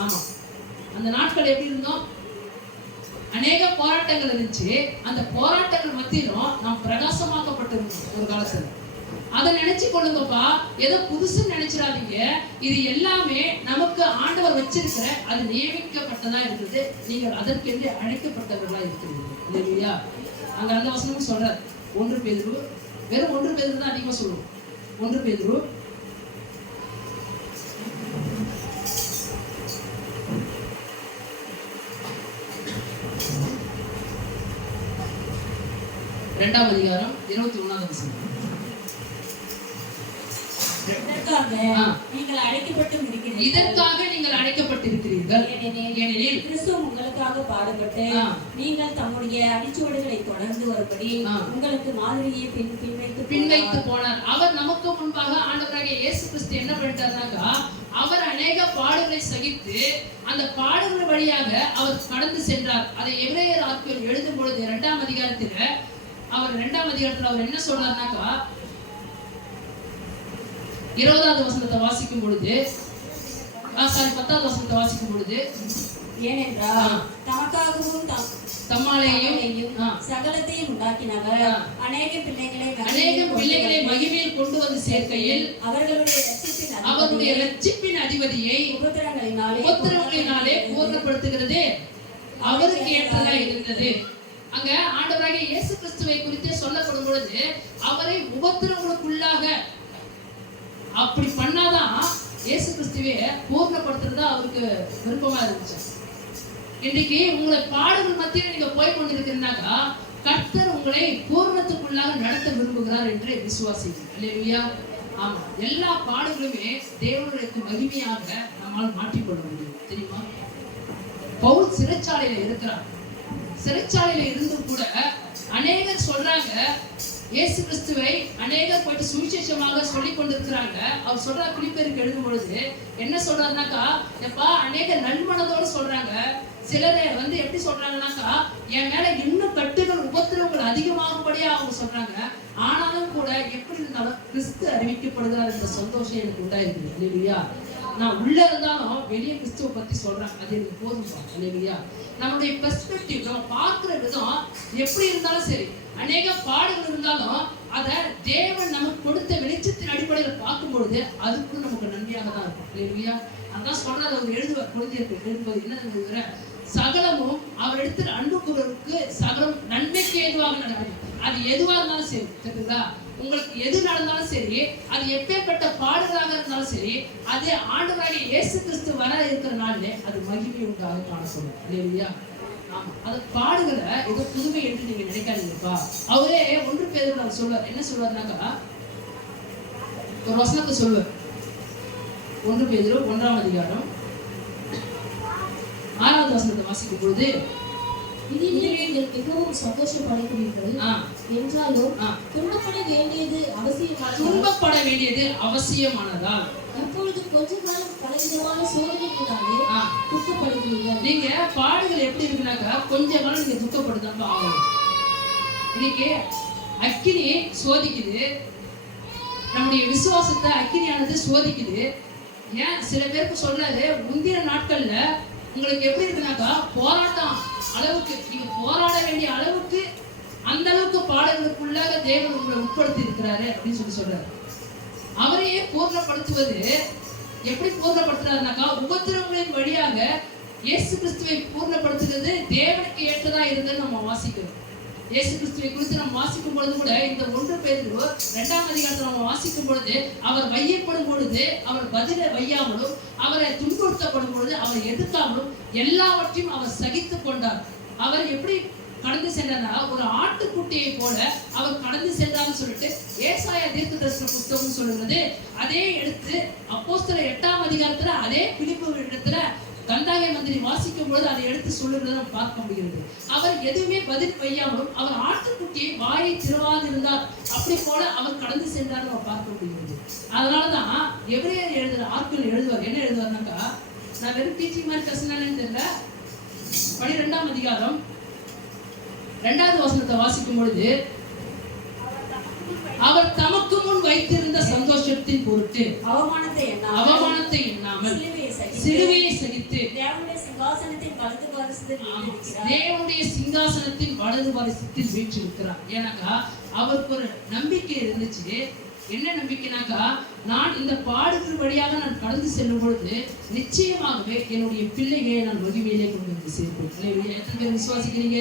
ஆமா, அந்த நாட்கள் எப்படி இருந்தோம், அநேக போராட்டங்கள் இருந்துச்சு. அந்த போராட்டங்கள் மத்தியிலும் நாம் பிரகாசமாக்கப்பட்டிருந்தோம் ஒரு காலத்துல. அதை நினைச்சு கொள்ளுங்கப்பா. ஏதோ புதுசுன்னு நினைச்சிடாதீங்க. இது எல்லாமே நமக்கு ஆண்டவர் வச்சிருக்கிற, அது நியமிக்கப்பட்டதா இருக்குது. நீங்கள் அதற்கென்று அழைக்கப்பட்டவர்களா இருக்கிறீங்க. அல்லேலூயா. அங்க அந்த வசனமும் சொல்றாரு. 1 பேதுரு, வெறும் 1 பேதுரு தான் அதிகமா சொல்லுவோம். 1 பேதுரு 2ஆம் அதிகாரம் 21வது வசனம். இதற்காக நீங்கள் அழைக்கப்பட்டிருக்கிறீர்கள். ஏனெனில் கிறிஸ்து உங்களுக்காக பாடுபட்டு நீங்கள் தம்முடைய அடிச்சுவடுகளை தொடர்ந்து வரும்படி உங்களுக்கு மாதிரியை பின்வைத்து போனார். அவர் நமக்கு முன்பாக ஆண்டவராகிய இயேசு கிறிஸ்து என்ன பண்ணிட்டாருனாக்கா, அவர் அநேக பாடுகளை சகித்து அந்த பாடுகள் வழியாக அவர் கடந்து சென்றார். அதை எபிரேயர் ஆக்கியோர் எழுதும் பொழுது 2ஆம் அதிகாரத்துல அவர் என்ன சொல்றாருனாக்கா 20வது வசனத்தை வாசிக்கும் பொழுது 10வது வசனத்தை வாசிக்கும் பொழுது, ஏனென்றால் தமக்காகவும் தம்மாலேயும் சகலத்தையும் உண்டாக்கினவர் அநேக பிள்ளைகளை மகிமையில் கொண்டு வந்து சேர்க்கையில் அவருடைய ரட்சிப்பின் அதிபதியை உபத்திரவங்களினாலே பூர்ணப்படுத்துகிறதே அவருக்கு ஏற்றதா இருந்தது. அங்க ஆண்டவராகிய இயேசு கிறிஸ்துவை குறித்து சொல்லப்படும் பொழுது அவரை உபத்திரவங்களுக்குள்ளாக அப்படி பண்ணாதான் இயேசு கிறிஸ்துவை பூர்ணப்படுத்துறதா அவருக்கு விருப்பமா இருந்துச்சு. இன்னைக்கு உங்களை பாடுகள் மத்தியில் நீங்க போய் கொண்டிருக்கிறீங்கன்னாக்கா கர்த்தர் உங்களை பூர்ணத்துக்குள்ளாக நடத்த விரும்புகிறார் என்று விசுவாசிக்கிறேன். அல்லேலூயா. ஆமா, எல்லா பாடுகளுமே தேவனுடைய மகிமையாக நம்மால் மாற்றிக்கொள்ள முடியும். தெரியுமா? பவுல் சிறைச்சாலையில இருக்கிறார். சிறைச்சாலையில இருந்தும் கூட அநேகர் சொல்றாங்க இயேசு கிறிஸ்துவை அநேகர் போயிட்டு சுவிசேஷமாக சொல்லி கொண்டிருக்கிறாங்க. அவர் சொல்ற பிலிப்பியருக்கு எழுதும் பொழுது என்ன சொல்றாருனாக்கா, எப்பா அநேக நன்மனதோடு சொல்றாங்க. சிலர் எப்படி சொல்றாங்கன்னாக்கா, என் மேல இன்னும் கட்டுகள் உபத்திரவங்கள் அதிகமாகும்படியா அவங்க சொல்றாங்க. ஆனாலும் கூட எப்படி இருந்தாலும் கிறிஸ்து அறிவிக்கப்படுகிறார் என்ற சந்தோஷம் எனக்கு உண்டாயிருக்குது. இல்லையா? நான் உள்ள இருந்தாலும் வெளியே கிறிஸ்துவ பத்தி சொல்றேன், அது எனக்கு போதும். இல்லையா? நம்முடைய பெர்ஸ்பெக்டிவ், நம்ம பார்க்கிற விதம் எப்படி இருந்தாலும் சரி, அநேக பாடுகள் இருந்தாலும் அதை தேவன் நமக்கு கொடுத்த வெளிச்சத்தின் அடிப்படையில் பார்க்கும்பொழுது அதுக்கும் நமக்கு நன்மையாக தான் இருக்கும். இல்லையா? அதான் சொல்றாரு, அவர் எழுதுவார் குழந்தையருக்கு எழுதுவது என்ன எழுதுகிற, சகலமும் அவர் எடுத்து அன்பு கூறருக்கு சகலம் நன்மைக்கு எதுவாக நடக்குது. அது எதுவாக இருந்தாலும் சரி, தெரியுதா? உங்களுக்கு எது நடந்தாலும் சரி, அது எப்பேற்பட்ட பாடுகளாக இருந்தாலும் சரி, அது ஆண்டவராகிய இயேசு கிறிஸ்து வர இருக்கிற நாளிலே அது மகிமை உண்டாக காணப்படும். இல்லையா? ஆமா, அது பாடுகளை ஏதோ புதுமை என்று நீங்க நினைக்காதீங்கப்பா. அவரே 1 பேதுருல அவர் சொல்வார். என்ன சொல்வார்னாக்கா, ஒரு வசனத்தை சொல்வார். 1 பேதுரு 1ஆம் அதிகாரம் 6வது வசனத்தை வாசிக்கும் பொழுது, இதிலே நீங்கள் மிகவும் சந்தோஷப்படுகிறீர்கள், என்றாலும் துன்பப்பட வேண்டியது அவசியமானதால் இப்பொழுது கொஞ்ச காலம் பலவிதமான சோதனைகளினாலே துக்கப்படுகிறீர்கள். நீங்க பாடுகள் எப்படி இருக்குனாக்கா கொஞ்ச காலம் நீங்க துக்கப்படுதான் ஆகணும். இன்னைக்கு அக்கினி சோதிக்குது, நம்முடைய விசுவாசத்தை அக்கினியானது சோதிக்குது. ஏன் சில பேருக்கு சொல்றாரு, முந்தின நாட்கள்ல உங்களுக்கு எப்படி இருக்குனாக்கா போராட்டம் அளவுக்கு, நீங்க போராட வேண்டிய அளவுக்கு அந்த அளவுக்கு பாடல்களுக்குள்ளாக தேவன் உங்களை உட்படுத்தி இருக்கிறாரு அப்படின்னு சொல்றாரு. அவரையே பூர்ணப்படுத்துவது எப்படி பூர்ணப்படுத்துறாருனாக்கா, உபத்திரவங்களின் வழியாக இயேசு கிறிஸ்துவை பூர்ணப்படுத்துகிறது தேவனுக்கு ஏற்றதா இருந்ததுன்னு நம்ம வாசிக்கிறோம். இயேசு கிறிஸ்துவை குறித்து நம்ம வாசிக்கும் பொழுது கூட இந்த 1 பேதுரு 2ஆம் அதிகாரத்தில் நம்ம வாசிக்கும் பொழுது, அவர் வையப்படும் பொழுது அவர் பதிலை வையாமலும், அவரை துன்புறுத்தப்படும் பொழுது அவர் எதிர்க்காமலும் எல்லாவற்றையும் அவர் சகித்து கொண்டார். அவர் எப்படி கடந்து சென்றார்னா, ஒரு ஆட்டுக்குட்டியை போல அவர் கடந்து சென்றார்னு சொல்லிட்டு ஏசாயா தீர்க்கதரிசன புத்தகம் சொல்லுகிறது. அதே எடுத்து அப்போஸ்தலர் 8ஆம் அதிகாரத்துல அதே பிலிப்பு இடத்துல கந்தாய மந்திரி வாசிக்கும் பொழுது அதை எடுத்து சொல்லுகிறத நம்ம பார்க்க முடிகிறது. அவர் எதுவுமே பதில் வையாமலும் அவர் ஆட்டுக்குட்டியை வாயை திறவாது இருந்தார், அப்படி போல அவர் கடந்து சென்றார் நம்ம பார்க்க முடிகிறது. அதனாலதான் எபிரேயர் எழுதுற ஆட்கள் எழுதுவார். என்ன எழுதுவார்னாக்கா, நான் வெறும் டீச்சிங் மாதிரி பேசினேன்னு தெரியல, 12ஆம் அதிகாரம் 2வது வசனத்தை வாசிக்கும் பொழுது, அவர் தமக்கு முன் வைத்திருந்த சந்தோஷத்தின் பொருட்டு அவமானத்தை எண்ணாமல் சிலுவையை சகித்து தேவனுடைய சிங்காசனத்தின் வலது வாரிசத்தில் வீற்றிருக்கிறார். ஏன்னாக்கா அவருக்கு ஒரு நம்பிக்கை இருந்துச்சு. என்ன நம்பிக்கைனாக்கா, நான் இந்த பாடுகள் வழியாக நான் கடந்து செல்லும் பொழுது நிச்சயமாகவே என்னுடைய பிள்ளைகளை நான் மகிமையிலே கொண்டு வந்து சேர்ப்பேன். எத்தனை பேர் விசுவாசிக்கிறீங்க?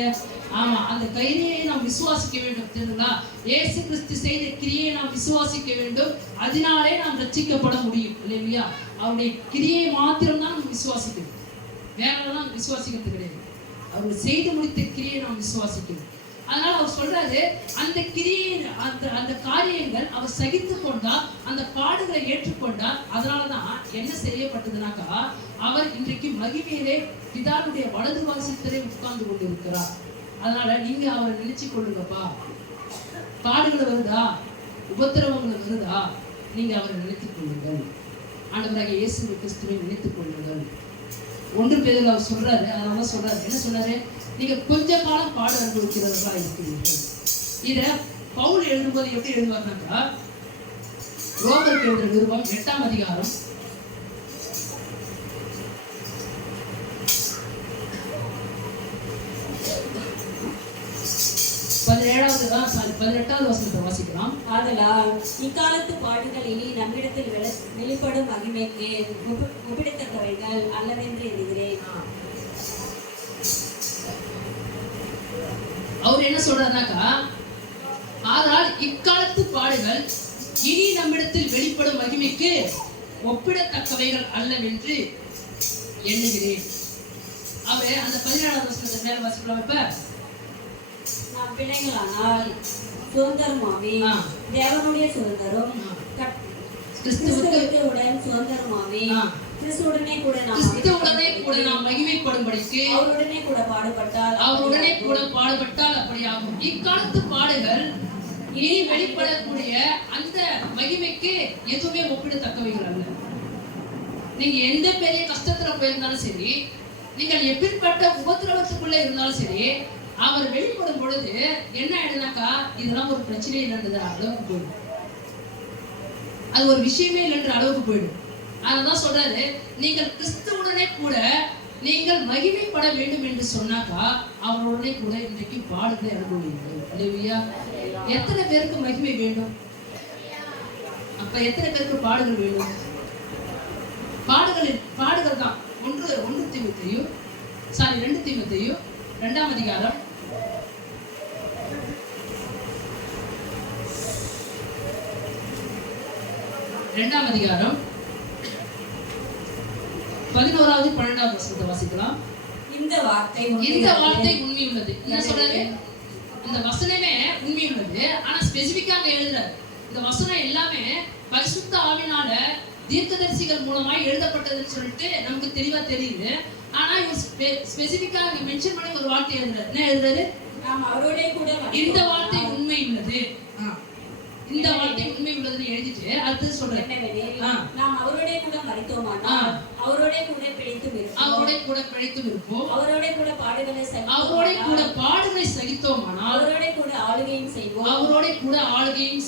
ஆமா, அந்த கைரியை நாம் விசுவாசிக்க வேண்டும். தெரியுங்களா? இயேசு கிறிஸ்து செய்த கிரியை நாம் விசுவாசிக்க வேண்டும். அதனாலே நாம் ரட்சிக்கப்பட முடியும். இல்லையா? அவருடைய கிரியை மாத்திரம் தான் நம்ம விசுவாசிக்கணும், வேறெல்லாம் விசுவாசிக்கிறது கிடையாது. அவர் செய்து முடித்த கிரியை நாம் விசுவாசிக்கணும். அதனால அவர் சொல்றாரு, அந்த கிரியை அந்த காரியங்கள் அவர் சகித்து கொண்டார், அந்த பாடுகளை ஏற்றுக்கொண்டார். அதனாலதான் என்ன செய்யப்பட்டதுனாக்கா, அவர் இன்றைக்கு மகிமையிலே பிதாவுடைய வலது வாரிசத்திலே உட்கார்ந்து கொண்டிருக்கிறார். அதனால நீங்க அவரை நினைச்சு கொள்ளுங்கப்பா. பாடுகள் வருதா, உபத்திரவங்கள் வருதா, நீங்க அவரை நினைத்துக் கொள்ளுங்கள். ஆண்டவராகிய இயேசு கிறிஸ்துவை நினைத்துக் கொள்ளுங்கள். 1 பேதுருல அவர் சொல்றாரு, அதனால சொல்றாரு, என்ன சொன்னாரு? நீங்க கொஞ்ச காலம் பாடு அனுபவிக்கிறவர்களா இருக்கிறீர்கள். இத பவுல் எழுதும்போது எப்படி எழுதுவாருனாக்கா, ரோமருக்கு எழுதுற நிருபம் 8ஆம் அதிகாரம் 18வது வசனத்தை வாசிக்கலாம். ஆதலால் இக்காலத்து பாடுகள் இனி நம்மிடத்தில் வெளிப்படும் மகிமைக்கு ஒப்பிடத்தக்கவைகள் அல்லவென்று எண்ணுகிறேன். அவர் என்ன சொல்றாருனாக்கா, ஆனால் இக்காலத்து பாடுகள் இனி நம்மிடத்தில் வெளிப்படும் மகிமைக்கு ஒப்பிடத்தக்கவைகள் அல்லவென்று எண்ணுகிறேன். அவர் அந்த 17வது வசனத்தை மேல வாசிக்கலாம். இப்ப நாம் பிள்ளைகளானால் சுதந்திரமாவே தேவனுடைய சுதந்திரம் கிறிஸ்துவுக்கு உடன் சுதந்திரமாவே கிறிஸ்துவுடனே கூட நாம் மகிமைப்படும்படிக்கு அவருடனே கூட பாடுபட்டால் அப்படியாகும். இக்காலத்து பாடுகள் இனி வெளிப்படக்கூடிய அந்த மகிமைக்கு எதுவுமே ஒப்பிடத்தக்கவைகள் அல்ல. நீங்க எந்த பெரிய கஷ்டத்துல போயிருந்தாலும் சரி, நீங்கள் எப்படிப்பட்ட உபத்திரவத்துக்குள்ள இருந்தாலும் சரி, அவர் வெளிப்படும் பொழுது என்ன ஆயிடுனாக்கா, இதெல்லாம் ஒரு பிரச்சனை இல்லைன்ற அளவுக்கு போயிடும். அது ஒரு விஷயமே இல்லைன்ற அளவுக்கு போயிடும். அதனாலதான் சொல்றாரு, நீங்கள் கிறிஸ்துவுடனே கூட நீங்கள் மகிமைப்பட வேண்டும் என்று சொன்னாக்கா அவருடனே கூட இன்றைக்கு பாடுகளை அனுபவிங்கள். அல்லேலூயா. எத்தனை பேருக்கு மகிமை வேண்டும்? அப்ப எத்தனை பேருக்கு பாடுகள் வேண்டும்? பாடுகள் தான். 2 தீமோத்தேயு 2ஆம் அதிகாரம் 11வது 12வது வசனத்தை வாசிக்கலாம். இந்த வார்த்தை உண்மை உள்ளது. என்ன சொல்றாரு? இந்த வசனமே உண்மை உள்ளது. ஆனா ஸ்பெசிபிக்கா அங்க எழுதுறாரு. இந்த வசனம் எல்லாமே பரிசுத்த ஆவினால தீர்க்கதரிசிகள் மூலமா எழுதப்பட்டதுன்னு சொல்லிட்டு நமக்கு தெளிவா தெரியுது. ஆனா ஸ்பெசிபிக்கா அங்க மென்ஷன் பண்ணி ஒரு வார்த்தை எழுதுறாரு. என்ன எழுதுறாரு? நாம் அவரோட கூட இந்த வார்த்தை உண்மை உள்ளது. இந்த வார்த்தை உண்மை உள்ளதுன்னு எழுதிட்டு அடுத்து சொல்றேன், நாம் அவரோட கூட மரித்தோமானால் அவரோட கூட பிழைத்தும் இருப்போம், அவரோட கூட பாடுகளை சகித்தோமானால் அவரோட கூட ஆளுகையும்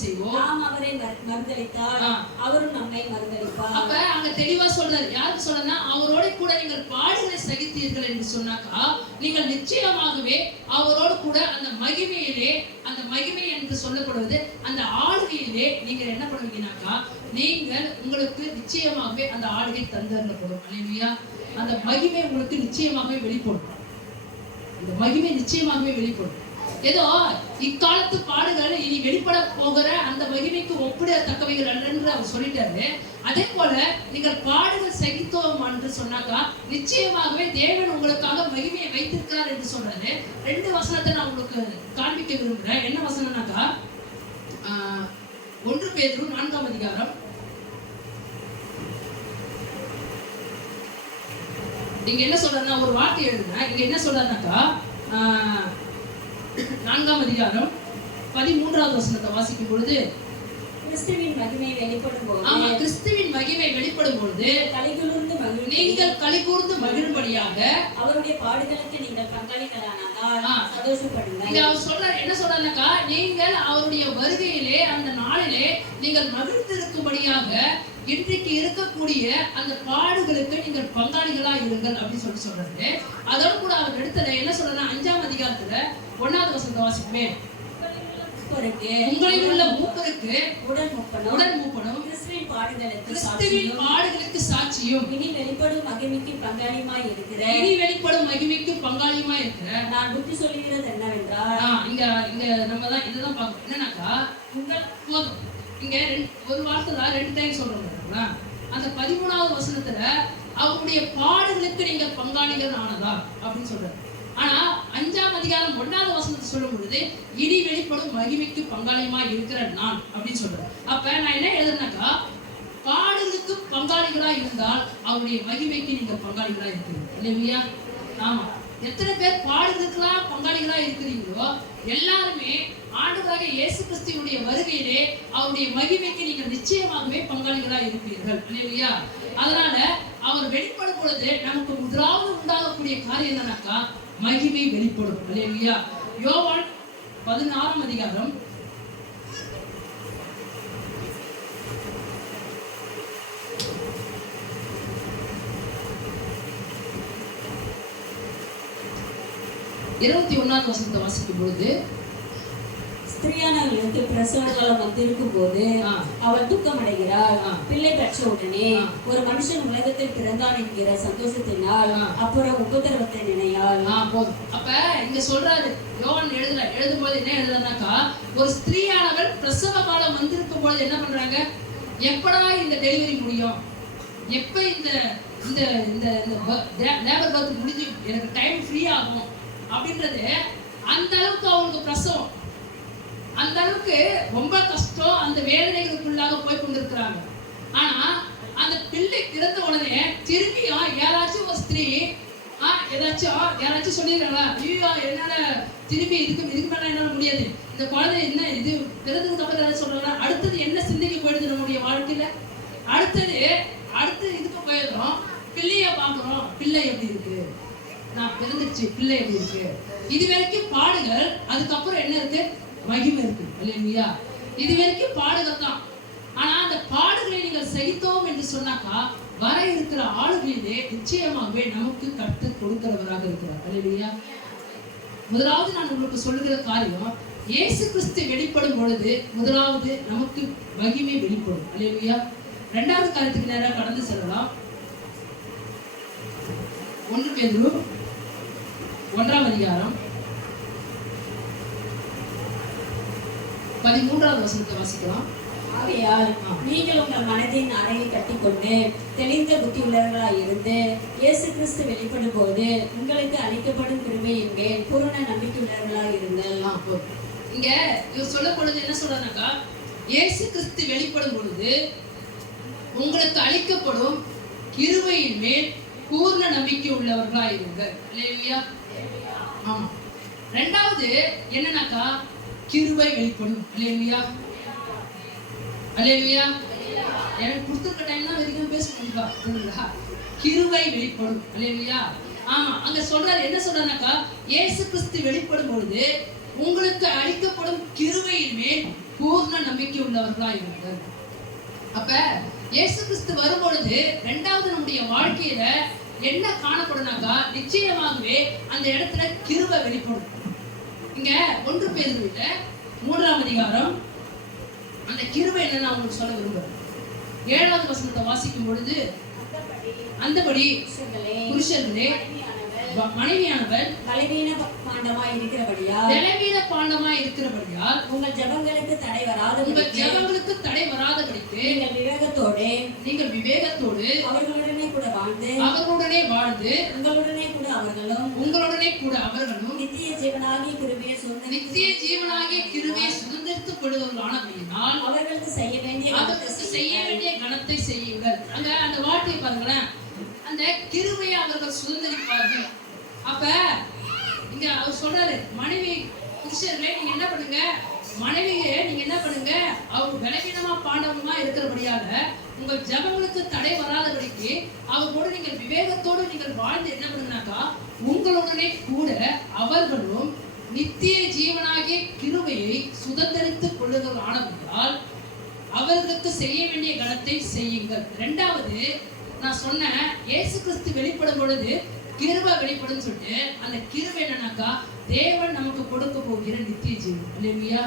செய்வோம், நாம் அவரை மறுதலித்தால் அவரும் நம்மை மறுதலிப்பார். அப்ப அங்க தெளிவா சொல்றாரு. யாருக்கு சொல்றா, அவரோட கூட நீங்கள் பாடுகளை சகித்தீர்கள் என்று சொன்னாக்கா நீங்கள் நிச்சயமாகவே அவரோடு கூட அந்த மகிமையிலே, அந்த மகிமை என்று சொல்லப்படுவது அந்த ஆளுகையிலே நீங்கள் என்ன பண்ணுவீங்கன்னாக்கா, நீங்கள் உங்களுக்கு நிச்சயமாகவே அந்த ஆளுகை தந்தரப்படும். அல்லேலூயா. அந்த மகிமை உங்களுக்கு நிச்சயமாகவே வெளிப்படும். அந்த மகிமை நிச்சயமாகவே வெளிப்படும். ஏதோ இக்காலத்து பாடுகள் இனி வெளிப்பட போகிற அந்த மகிமைக்கு ஒப்பிடத்தக்கவைகள் அல்லன்று அவர் சொல்லிட்டாரு. அதே போல நீங்கள் பாடுகள் சகித்தோம் என்று சொன்னாக்கா நிச்சயமாகவே தேவன் உங்களுக்காக மகிமையை வைத்திருக்கிறார் என்று சொல்றாரு. 2 வசனத்தை நான் உங்களுக்கு காண்பிக்க விரும்புகிறேன். என்ன வசனம்னாக்கா, 1 பேதுரு 4ஆம் அதிகாரம் இங்க என்ன சொல்றாருன்னா, ஒரு வார்த்தை எழுதுனா இங்க என்ன சொல்றாருனாக்கா, 4ஆம் அதிகாரம் 13வது வசனத்தை வாசிக்கும் பொழுது, கிறிஸ்துவின் மகிமை வெளிப்படும் போது, கிறிஸ்துவின் மகிமை வெளிப்படும் பொழுது நீங்கள் களிகூர்ந்து மகிழும்படியாக அவருடைய பாடுகளுக்கு நீங்கள் பங்காளிகளானால் சந்தோஷப்படுங்கள். இங்க அவர் சொல்றாரு, என்ன சொல்றாருனாக்கா, நீங்கள் அவருடைய வருகையிலே அந்த நாளிலே நீங்கள் மகிழ்ந்திருக்கும்படியாக இன்றைக்கு இருக்கக்கூடிய அந்த பாடுகளுக்கு நீங்கள் பங்காளிகளா இருங்கள் அப்படின்னு சொல்றாரு. அதோட கூட அவர் இடத்துல என்ன சொல்றாருன்னா, 5ஆம் அதிகாரத்துல 1வது வசனத்தை வாசிப்போமே, உங்களில் உள்ள மூப்பருக்கு உடன் மூப்பனும் கிறிஸ்துவின் பாடுகளுக்கு சாட்சியும் இனி வெளிப்படும் மகிமைக்கு பங்காளியுமாய் இருக்கிற நான் புத்தி சொல்லுகிறது என்னவென்றால், இங்க நம்ம தான் இதுதான் பார்க்கணும். என்னன்னாக்கா, உங்கள் போதும் இங்க ஒரு வார்த்தை தான் 2 டைம் சொல்றோம். அந்த 13வது வசனத்துல அவருடைய பாடுகளுக்கு நீங்க பங்காளிகள் ஆனதா அப்படின்னு சொல்றாரு. ஆனா 5ஆம் அதிகாரம் 1வது வசனத்தை சொல்லும் பொழுது இனி வெளிப்படும் மகிமைக்கு பங்காளியுமா இருக்கிற நான் அப்படின்னு சொல்றேன். அப்ப நான் என்ன எழுதுனாக்கா, பாடுகளுக்கு பங்காளிகளா இருந்தால் அவருடைய மகிமைக்கு நீங்க பங்காளிகளா இருக்கிறீங்க. இல்லையா? ஆமா. எத்தனை பேர் பாடுகளுக்கெல்லாம் பங்காளிகளா இருக்கிறீங்களோ எல்லாருமே ஆண்டவராகிய இயேசு கிறிஸ்துவினுடைய வருகையிலே அவருடைய மகிமைக்கு நீங்கள் நிச்சயமாகவே பங்காளிகளாக இருப்பீர்கள். அல்லேலூயா. அதனால அவர் வெளிப்படும் பொழுது நமக்கு முதலாவது உண்டாகக்கூடிய காரியம் என்னன்னாக்கா மகிமை வெளிப்படும். அல்லேலூயா. யோவான் 16ஆம் அதிகாரம் 21ஆம் வசனத்தை வாசிக்கும் பொழுது, ஸ்திரியானவர்களுக்கு பிரசவ காலம் வந்திருக்கும் போது அவள் துக்கம் அடைகிறாள். பிள்ளை பெற்ற உடனே ஒரு மனுஷன் உலகத்தில் பிறந்தான் என்கிற சந்தோஷத்தினால் அப்புறம் உபத்திரவத்தை நினையாள். போதும். அப்ப இங்க சொல்றாரு யோவான் எழுதும் போது என்ன எழுதுறாருனாக்கா, ஒரு ஸ்திரீயானவள் பிரசவ காலம் வந்திருக்கும் போது என்ன பண்றாங்க, எப்படா இந்த டெலிவரி முடியும், எப்ப இந்த இந்த இந்த லேபர் பர்த் முடிஞ்சு எனக்கு டைம் ஃப்ரீ ஆகும் அப்படின்றது, அந்த அளவுக்கு அவங்களுக்கு பிரசவம், அந்த அளவுக்கு ரொம்ப கஷ்டம், அந்த வேதனைகளுக்குள்ளாக போய் கொண்டிருக்கிறாங்க. ஆனா அந்த பிள்ளை பிறந்த உடனே திரும்பியும் யாராச்சும் ஒரு ஸ்திரீ யாராச்சும் சொல்லிடுறாங்களா, ஐயோ என்னால திரும்பி இதுக்கு மேல என்னால முடியாது, இந்த குழந்தை என்ன இது பிறந்ததுக்கு அப்புறம் ஏதாவது சொல்றாங்க, அடுத்தது என்ன சிந்தைக்கு போயிடுது நம்முடைய வாழ்க்கையில, அடுத்தது இதுக்கு போயிடுறோம், பிள்ளைய பாக்குறோம், பிள்ளை எப்படி இருக்கு, நான் பிறந்துச்சு, பிள்ளை எப்படி இருக்கு, இது வரைக்கும் பாடுகள், அதுக்கப்புறம் என்ன இருக்கு, மகிமை இருக்கு. அல்லேலூயா. இது வரைக்கும் பாடுகள் தான். ஆனா அந்த பாடுகளை நீங்கள் சகித்தோம் என்று சொன்னாக்கா வர இருக்கிற ஆளுகளிலே நிச்சயமாகவே நமக்கு கற்றுக் கொடுக்கிறவராக இருக்கிறார். அல்லேலூயா. முதலாவது நான் உங்களுக்கு சொல்லுகிற காரியம், இயேசு கிறிஸ்து வெளிப்படும் பொழுது முதலாவது நமக்கு மகிமை வெளிப்படும். அல்லேலூயா. இரண்டாவது காரியத்துக்கு நேரம் கடந்து செல்லலாம். 1 பேதுரு 1ஆம் அதிகாரம் 13ஆவது வசனத்தை வாசிக்கலாம். ஆகையால் நீங்கள் உங்கள் மனதின் அறையை கட்டிக்கொண்டு தெளிந்த புத்தி உள்ளவர்களாய் இருந்து இயேசு கிறிஸ்து வெளிப்படும் போது உங்களுக்கு அளிக்கப்படும் கிருபையின் மேல் பூரண நம்பிக்கை உள்ளவர்களாய் இருங்கள். இங்க இவர் சொல்லும் பொழுது என்ன சொல்றாருனாக்கா, இயேசு கிறிஸ்து வெளிப்படும் பொழுது உங்களுக்கு அளிக்கப்படும் கிருபையின் மேல் பூர்ண நம்பிக்கை உள்ளவர்களாய் இருங்கள். அல்லேலூயா. ஆமா. ரெண்டாவது என்னன்னாக்கா, கிருபை வெளிப்படும். அல்லேலூயா. அல்லேலூயா. எனக்கு கொடுத்துருக்க டைம் தான் வரைக்கும் பேச முடியுங்களா, கிருபை வெளிப்படும். அல்லேலூயா. ஆமா, அங்க சொல்றாரு, என்ன சொல்றாருனாக்கா, இயேசு கிறிஸ்து வெளிப்படும் பொழுது உங்களுக்கு அளிக்கப்படும் கிருபையின் மேல் பூர்ண நம்பிக்கை உள்ளவர்களாய் இருங்கள். அப்ப இயேசு கிறிஸ்து வரும் பொழுது ரெண்டாவது நம்முடைய வாழ்க்கையில என்ன காணப்படும்னாக்கா, நிச்சயமாகவே அந்த இடத்துல கிருபை வெளிப்படும். இங்க 1 பேதுரு 3ஆம் அதிகாரம் அந்த கிருபை என்ன நான் உங்களுக்கு சொல்ல விரும்புறேன். 7வது வசனத்தை வாசிக்கும் பொழுது, அந்தபடி புருஷர்களே மனைவியானவர் பலவீன பாண்டமாய் இருக்கிறபடியால் உங்கள் ஜெபங்களுக்கு தடை வராதபடிக்கு நீங்கள் விவேகத்தோடு அவர்களுடனே வாழ்ந்து உங்களுடனே கூட அவர்களும் நித்திய ஜீவனாகிய கிருபையை சுதந்திரித்துக் கொள்ளுவர்களானபடியினால் அவர்களுக்கு செய்ய வேண்டிய கணத்தை செய்யுங்கள். அங்க அந்த வார்த்தையை பாருங்களேன், அந்த கிருபையை அவர்கள் சுதந்திரிப்பார்கள். அப்ப இங்க அவர் சொல்றாரு, மனைவி புருஷர்களே நீங்க என்ன பண்ணுங்க, மனைவியே நீங்க என்ன பண்ணுங்க, அவங்க பலவீனமா பாண்டவமா இருக்கிறபடியால உங்கள் ஜெபங்களுக்கு தடை வராதபடிக்கு அவர்களோடு நீங்கள் விவேகத்தோடு நீங்கள் வாழ்ந்து என்ன பண்ணுங்கனாக்கா, உங்களுடனே கூட அவர்களும் நித்திய ஜீவனாகிய கிருபையை சுதந்திரித்துக் கொள்ளுகிறால் அவர்களுக்கு செய்ய வேண்டிய கணத்தை செய்யுங்கள். ரெண்டாவது நான் சொன்னேன், இயேசு கிறிஸ்து வெளிப்படும் பொழுது கிருபை வெளிப்படும் சொல்லிட்டு, அந்த கிருபை என்னன்னாக்கா தேவன் நமக்கு கொடுக்க போகிற நித்திய ஜீவன். அல்லேலூயா.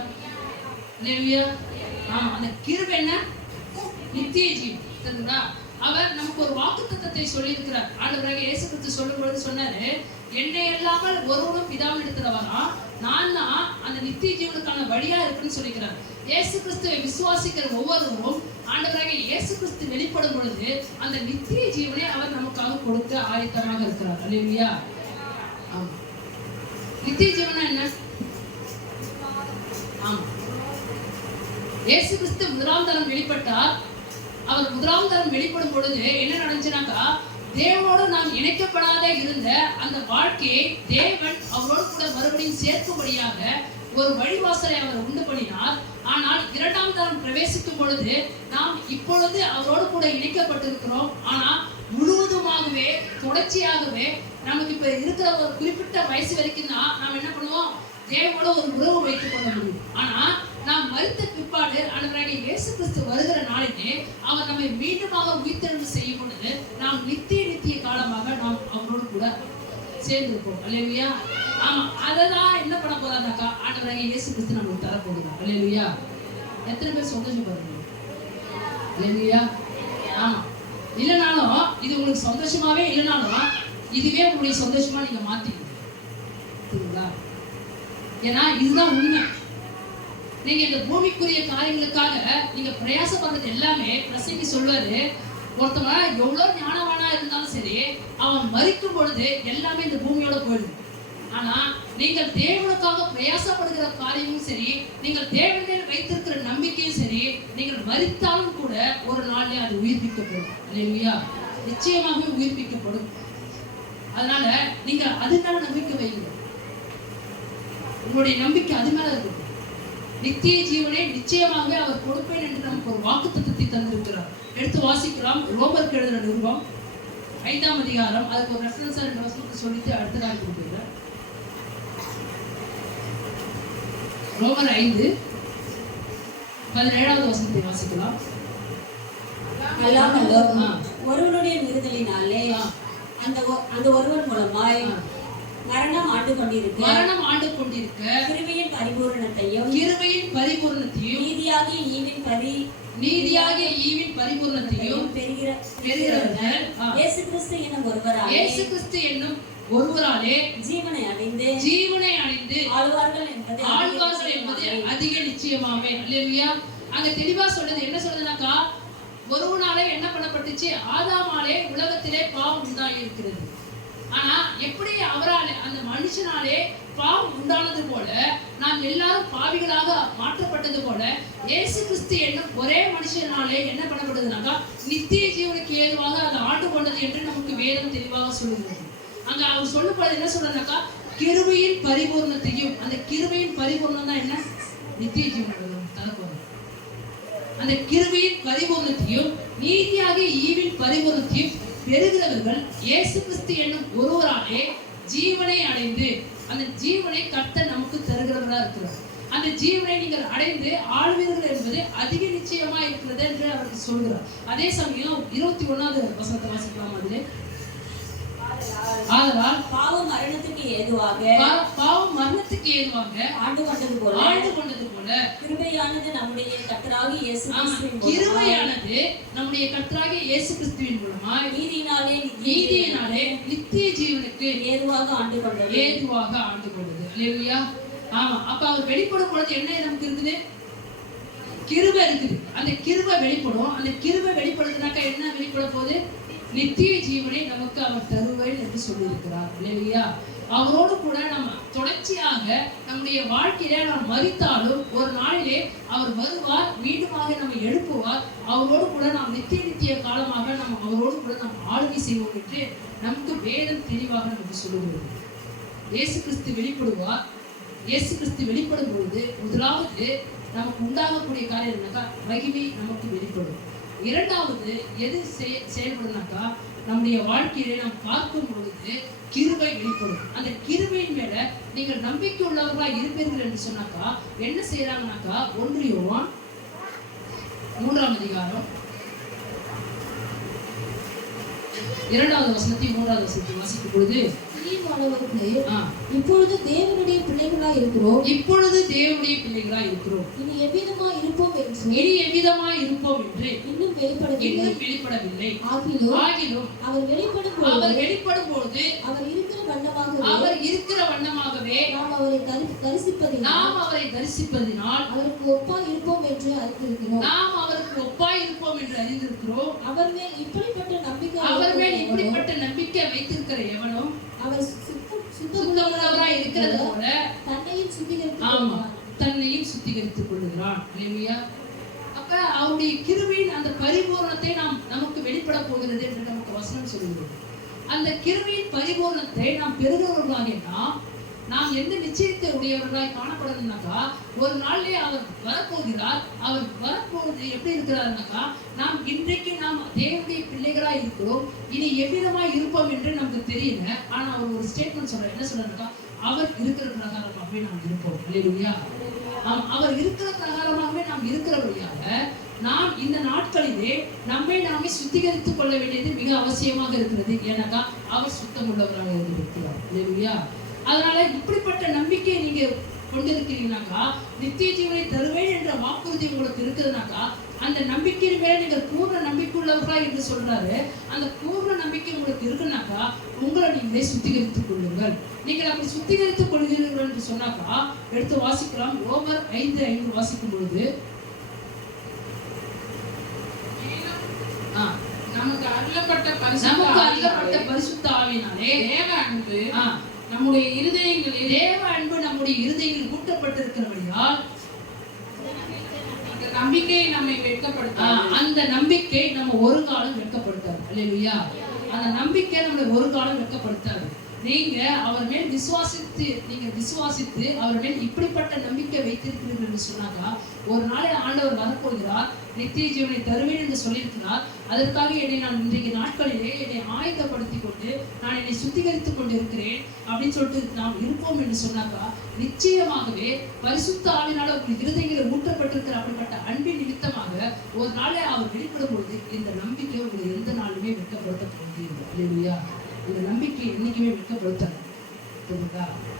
அல்லேலூயா. அந்த கிருபை என்ன, நித்திய ஜீவன். தெரியுங்களா? அவர் நமக்கு ஒரு வாக்குத்தத்தத்தை சொல்லி இருக்கிறார். ஆண்டவராக இயேசு கிறிஸ்து சொல்லும் பொழுது சொன்னாரு, என்னை இல்லாமல் ஒருவனும் பிதாவின் இடத்துல வரலாம், நான் தான் அந்த நித்திய ஜீவனுக்கான வழியா இருக்குன்னு சொல்லிக்கிறார். இயேசு கிறிஸ்துவை விசுவாசிக்கிற ஒவ்வொருவரும் ஆண்டவராக இயேசு கிறிஸ்து வெளிப்படும் பொழுது அந்த நித்திய ஜீவனை அவர் நமக்காக கொடுக்க ஆயத்தமாக இருக்கிறார். அல்லேலூயா. ஆமா, நித்திய ஜீவனா என்ன? ஆமா, இயேசு கிறிஸ்து முதலாம் தரம் வெளிப்பட்டார். அவர் முதலாம் தரம் வெளிப்படும் பொழுது என்ன நடந்துச்சுனாக்கா, தேவனோடு நாம் இணைக்கப்படாத இருந்த அந்த வாழ்க்கையை தேவன் அவரோடு கூட மறுபடியும் சேர்க்கும்படியாக ஒரு வழிவாசலை அவர் உண்டு பண்ணினார். பிரவேசிக்கும் பொழுது நாம் இப்பொழுது அவரோடு கூட இணைக்கப்பட்டிருக்கிறோம். ஆனா முழுவதுமாகவே தொடர்ச்சியாகவே நமக்கு இப்ப இருக்கிற ஒரு குறிப்பிட்ட வயசு வரைக்கும் தான் நாம் என்ன பண்ணுவோம், தேவனோட ஒரு உறவு வைத்துக் கொள்ள முடியும். ஆனா நாம் மரித்த பிற்பாடு ஆண்டவராகிய இயேசு கிறிஸ்து வருகிற நாளிலே அவர் நம்மை மீண்டுமாக உயிர்த்தெழுந்து செய்யும் பொழுது நாம் நித்திய காலமாக நாம் அவரோடு கூட சேர்ந்திருப்போம். அல்லேலூயா. ஆமா, அததான் என்ன பண்ண போறாருனாக்கா ஆண்டவராகிய இயேசு கிறிஸ்து நமக்கு தர போகிறார். அல்லேலூயா. எத்தனை பேர் சந்தோஷப்படுறீங்க? அல்லேலூயா. ஆமா, இல்லைனாலும் இது உங்களுக்கு சந்தோஷமாவே இல்லைனாலும் இதுவே உங்களுடைய சந்தோஷமா நீங்க மாத்திக்கீங்களா? ஏன்னா இதுதான் உண்மை. நீங்க இந்த பூமிக்குரிய காரியங்களுக்காக நீங்க பிரயாசப்படுறது எல்லாமே பிரசங்கி சொல்வாரு, ஒருத்தவன் எவ்வளவு ஞானவானா இருந்தாலும் சரி அவன் மரிக்கும் பொழுது எல்லாமே இந்த பூமியோட போயிடுது. ஆனா நீங்கள் தேவனுக்காக பிரயாசப்படுகிற காரியமும் சரி, நீங்கள் தேவனில் வைத்திருக்கிற நம்பிக்கையும் சரி, நீங்கள் மரித்தாலும் கூட ஒரு நாள்ல அது உயிர்ப்பிக்கப்படும். அல்லேலூயா. நிச்சயமாகவே உயிர்ப்பிக்கப்படும். அதனால நீங்க அது மேல நம்பிக்கை வைங்க. உங்களுடைய நம்பிக்கை அது மேல இருக்கும். நித்திய ஜீவனை நிச்சயமாகவே அவர் கொடுப்பேன் என்று நமக்கு ஒரு வாக்குத்தத்தத்தை தந்திருக்கிறார். எடுத்து வாசிக்கலாம். ரோமருக்கு எழுதின நிருபம் 5ஆம் அதிகாரம், அதுக்கு ஒரு ரெஃபரன்ஸா 2 வசனத்தை சொல்லிட்டு அடுத்த நாள் கொடுக்குறேன். ரோமர் 5:17 வசனத்தை வாசிக்கலாம். அல்லாமல்லோ ஒருவனுடைய மீறுதலினாலே அந்த ஒருவன் மூலமாய் மரணம் ஆண்டு கொண்டிருக்க கிருபையின் பரிபூரணத்தையும் நீதியாகிய ஈவின் பரிபூரணத்தையும் பெறுகிறவர்கள் இயேசு கிறிஸ்து என்னும் ஒருவராலே ஜீவனை அடைந்து ஆழ்வார்கள் என்பது அதிக நிச்சயமாவே. அல்லேலூயா. அங்க தெளிவா சொல்றது என்ன சொல்றதுனாக்கா, ஒருவனாலே என்ன பண்ணப்பட்டுச்சு, ஆதாமாலே உலகத்திலே பாவம் உண்டாகி இருக்கிறது. ஆனா எப்படி அவராலே அந்த மனுஷனாலே பாவம் உண்டானது போல நாம் எல்லாரும் பாவிகளாக மாற்றப்பட்டது போல இயேசு கிறிஸ்து என்னும் ஒரே மனுஷனாலே என்ன பண்ணப்படுதுனாக்கா நித்திய ஜீவனுக்கு ஏதுவாக அது ஆண்டு கொண்டது என்று நமக்கு வேதம் தெளிவாக சொல்லுகிறது. அங்க அவர் சொல்லப்படுறது என்ன சொல்றாருனாக்கா, கிருபையின் பரிபூர்ணத்தையும், அந்த கிருபையின் பரிபூர்ணம் தான் என்ன, நித்திய ஜீவன் தரப்போறது. அந்த கிருபையின் பரிபூர்ணத்தையும் நீதியாகிய ஈவின் பரிபூர்ணத்தையும் பெறுகிறவர்கள் இயேசு கிறிஸ்து என்னும் ஒருவராலே ஜீவனை அடைந்து, அந்த ஜீவனை கர்த்தர் நமக்கு தருகிறவராக இருக்கிறார். அந்த ஜீவனை நீங்கள் அடைந்து ஆழ்வீர்கள் என்பது அதிக நிச்சயமா இருக்கிறது என்று அவருக்கு சொல்கிறார். அதே சமயம் 21வது வசனத்தை வாசிக்கலாம். அதிலே ஆதலால் பாவம் மரணத்துக்கு ஏதுவாக ஆண்டு கொண்டது போல கிருபையானது நம்முடைய கர்த்தராகிய இயேசு கிறிஸ்துவின் மூலமாய் நீதியினாலே நித்திய ஜீவனுக்கு ஏதுவாக ஆண்டு கொண்டது. அல்லேலூயா. ஆமா, அப்ப அவர் வெளிப்படும் பொழுது என்ன நமக்கு இருக்குது, கிருபை இருக்குது. அந்த கிருபை வெளிப்படும். அந்த கிருபை வெளிப்படுதுனாக்கா என்ன வெளிப்பட போகுது, நித்திய ஜீவனை நமக்கு அவர் தருவேன் என்று சொல்லியிருக்கிறார். அல்லேலூயா. அவரோடு கூட நம்ம தொடர்ச்சியாக நம்முடைய வாழ்க்கையில நாம் மரித்தாலும் ஒரு நாளிலே அவர் வருவார், மீண்டுமாக நம்ம எழுப்புவார். அவரோடு கூட நாம் நித்திய காலமாக நம்ம அவரோடு கூட நாம் ஆளுகை செய்வோம் என்று நமக்கு வேதம் தெளிவாக நமக்கு சொல்லுகிறது. இயேசு கிறிஸ்து வெளிப்படுவார். இயேசு கிறிஸ்து வெளிப்படும் பொழுது முதலாவது நமக்கு உண்டாகக்கூடிய காரியம் என்னக்கா, மகிமை நமக்கு வெளிப்படும். இரண்டாவது எது செயல்படுனாக்கா, நம்முடைய வாழ்க்கையிலே நாம் பார்க்கும் பொழுது கிருபை வெளிப்படும். அந்த கிருபையின் மேல நீங்கள் நம்பிக்கை உள்ளவர்களா இருப்பீர்கள் என்று சொன்னாக்கா என்ன செய்யறாங்கனாக்கா, 1 யோவான் 3ஆம் அதிகாரம் 2வது வசனத்தை 3வது வசனத்தை வாசிக்கும் பொழுது, இப்பொழுது தேவனுடைய பிள்ளைகளா இருக்கிறோம், இனி எவ்விதமா இருப்போம் என்று இன்னும் வெளிப்படவில்லை. ஆகிலும் அவர் வெளிப்படும் பொழுது அவர் இருக்கிற வண்ணமாகவே நாம் அவரை தரிசிப்பதினால் அவருக்கு ஒப்பாய் இருப்போம் என்று அறிந்திருக்கிறோம். அவர் மேல் இப்படிப்பட்ட நம்பிக்கை வைத்திருக்கிற எவனும் அவர் சுத்தமுள்ளவராய் இருக்கிறது போல தன்னையும் சுத்திகரித்துக் கொள்கிறான். அப்ப அவருடைய கிருபையின் அந்த பரிபூர்ணத்தை நமக்கு வெளிப்பட போகிறது என்று நமக்கு வசனம் சொல்கிறது. அந்த கிருபையின் பரிபூர்ணத்தை நாம் பெறுகிறவர்களாக நாம் எந்த நிச்சயத்தை உடையவர்களாய் காணப்படணும்னாக்கா, ஒரு நாள்லயே அவர் வரப்போகிறார். அவர் வரப்போவது எப்படி இருக்கிறாருனாக்கா, நாம் இன்றைக்கு நாம் தேவனுடைய பிள்ளைகளாய் இருக்கிறோம், இனி எவ்விதமாய் இருப்போம் என்று நமக்கு தெரியல. ஆனா அவர் ஒரு ஸ்டேட்மெண்ட் சொல்றாரு. என்ன சொல்றாருனாக்கா, அவர் இருக்கிற பிரகாரமாகவே நாம் இருப்போம். அல்லேலூயா. அவர் இருக்கிற பிரகாரமாகவே நாம் இருக்கிறபடியாக நாம் இந்த நாட்களிலே நம்மை நாமே சுத்திகரித்துக் கொள்ள வேண்டியது மிக அவசியமாக இருக்கிறது. ஏன்னாக்கா அவர் சுத்தம் உள்ளவராக இருக்கிறார். அல்லேலூயா. அதனால இப்படிப்பட்ட நம்பிக்கையை நீங்க கொண்டிருக்கிறீங்கனாக்கா, நித்திய ஜீவனை தருவேன் என்ற வாக்குறுதி உங்களுக்கு இருக்குதுனாக்கா, அந்த நம்பிக்கையின் மேல நீங்கள் பூர்ண நம்பிக்கை உள்ளவர்களா என்று சொல்றாரு. அந்த பூர்ண நம்பிக்கை உங்களுக்கு இருக்குனாக்கா, உங்களை நீங்களே சுத்திகரித்துக் கொள்ளுங்கள். நீங்கள் அப்படி சுத்திகரித்துக் கொள்கிறீர்கள் என்று சொன்னாக்கா, எடுத்து வாசிக்கலாம். ரோமர் 5:5 வாசிக்கும் பொழுது, நமக்கு அருளப்பட்ட பரிசுத்த ஆவியினாலே தேவ அன்பு நம்முடைய இருதயங்களில் நம்முடைய இருதயங்களில் ஊட்டப்பட்டிருக்கிறபடியால் அந்த நம்பிக்கை நம்மை வெட்கப்படுத்தாது. அந்த நம்பிக்கை நம்ம ஒரு காலம் வெட்கப்படுத்தாது. அல்லேலூயா. அந்த நம்பிக்கை நம்மளை ஒரு காலம் வெட்கப்படுத்தாது. நீங்க அவர் மேல் விசுவாசித்து அவர் மேல் இப்படிப்பட்ட நம்பிக்கை வைத்திருக்கிறீர்கள் என்று சொன்னாக்கா, ஒரு நாளை ஆண்டவர் வரப்போகிறார், நித்திய ஜீவனை தருவேன் என்று சொல்லியிருக்கிறார். அதற்காக என்னை நான் இன்றைக்கு நாட்களிலே என்னை ஆயத்தப்படுத்திக் கொண்டு நான் என்னை சுத்திகரித்துக் கொண்டு இருக்கிறேன் அப்படின்னு சொல்லிட்டு நாம் இருப்போம் என்று சொன்னாக்கா, நிச்சயமாகவே பரிசுத்த ஆவியினால உங்கள் இருதயங்களை ஊட்டப்பட்டிருக்கிற அப்படிப்பட்ட அன்பின் நிமித்தமாக ஒரு நாளை அவர் வெளிப்படும் பொழுது இந்த நம்பிக்கை உங்களை எந்த நாளுமே வெட்கப்படுத்த போகிறீர்கள். அல்லேலூயா. இந்த நம்பிக்கை என்னைக்குமே வெட்கப்படுத்தாது.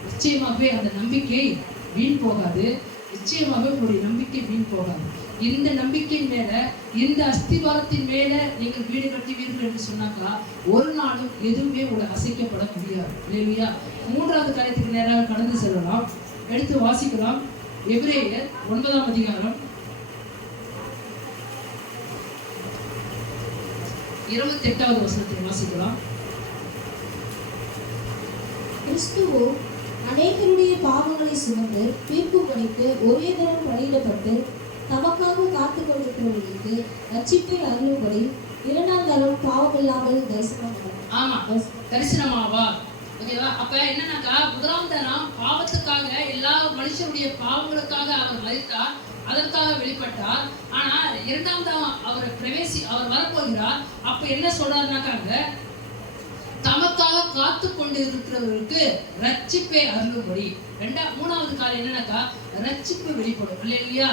நிச்சயமாகவே அந்த நம்பிக்கை வீண் போகாது. நிச்சயமாக உங்களுடைய நம்பிக்கை வீண் போகாது. இந்த நம்பிக்கை மேல, இந்த அஸ்திபாரத்தின் மேல நீங்கள் வீடு கட்டுவீர்கள் என்று சொன்னாக்கா, ஒரு நாளும் எதுவுமே உங்களை அசைக்கப்பட முடியாது. இல்லையா? 3வது காரியத்துக்கு நேராக கடந்து செல்லலாம். எடுத்து வாசிக்கலாம். எபிரேயர் 9ஆம் அதிகாரம் 28வது வசனத்தை வாசிக்கலாம். கிறிஸ்துவோ அநேகருடைய பாவங்களை சுமந்து தீர்க்கும்படிக்கு ஒரே தரம் பலியிடப்பட்டு தமக்காக காத்து கொண்டிருக்கிறவர்களுக்கு ரட்சிப்பை அருளும்படி 2ஆம் தரம் பாவமில்லாமல் தரிசனமாவார். ஓகேவா? அப்ப என்னன்னாக்கா, 1ஆம் தரம் பாவத்துக்காக, எல்லா மனுஷருடைய பாவங்களுக்காக அவர் மரித்தார், அதற்காக வெளிப்பட்டார். ஆனா 2ஆம் தரம் அவர் வரப்போகிறார். அப்ப என்ன சொல்றாருனாக்காங்க, தமக்காக காத்து கொண்டு இருக்கிறவர்களுக்கு ரட்சிப்பை அருளும்படி. 3வது காரியம் என்னன்னாக்கா, ரட்சிப்பு வெளிப்படும். இல்லையா?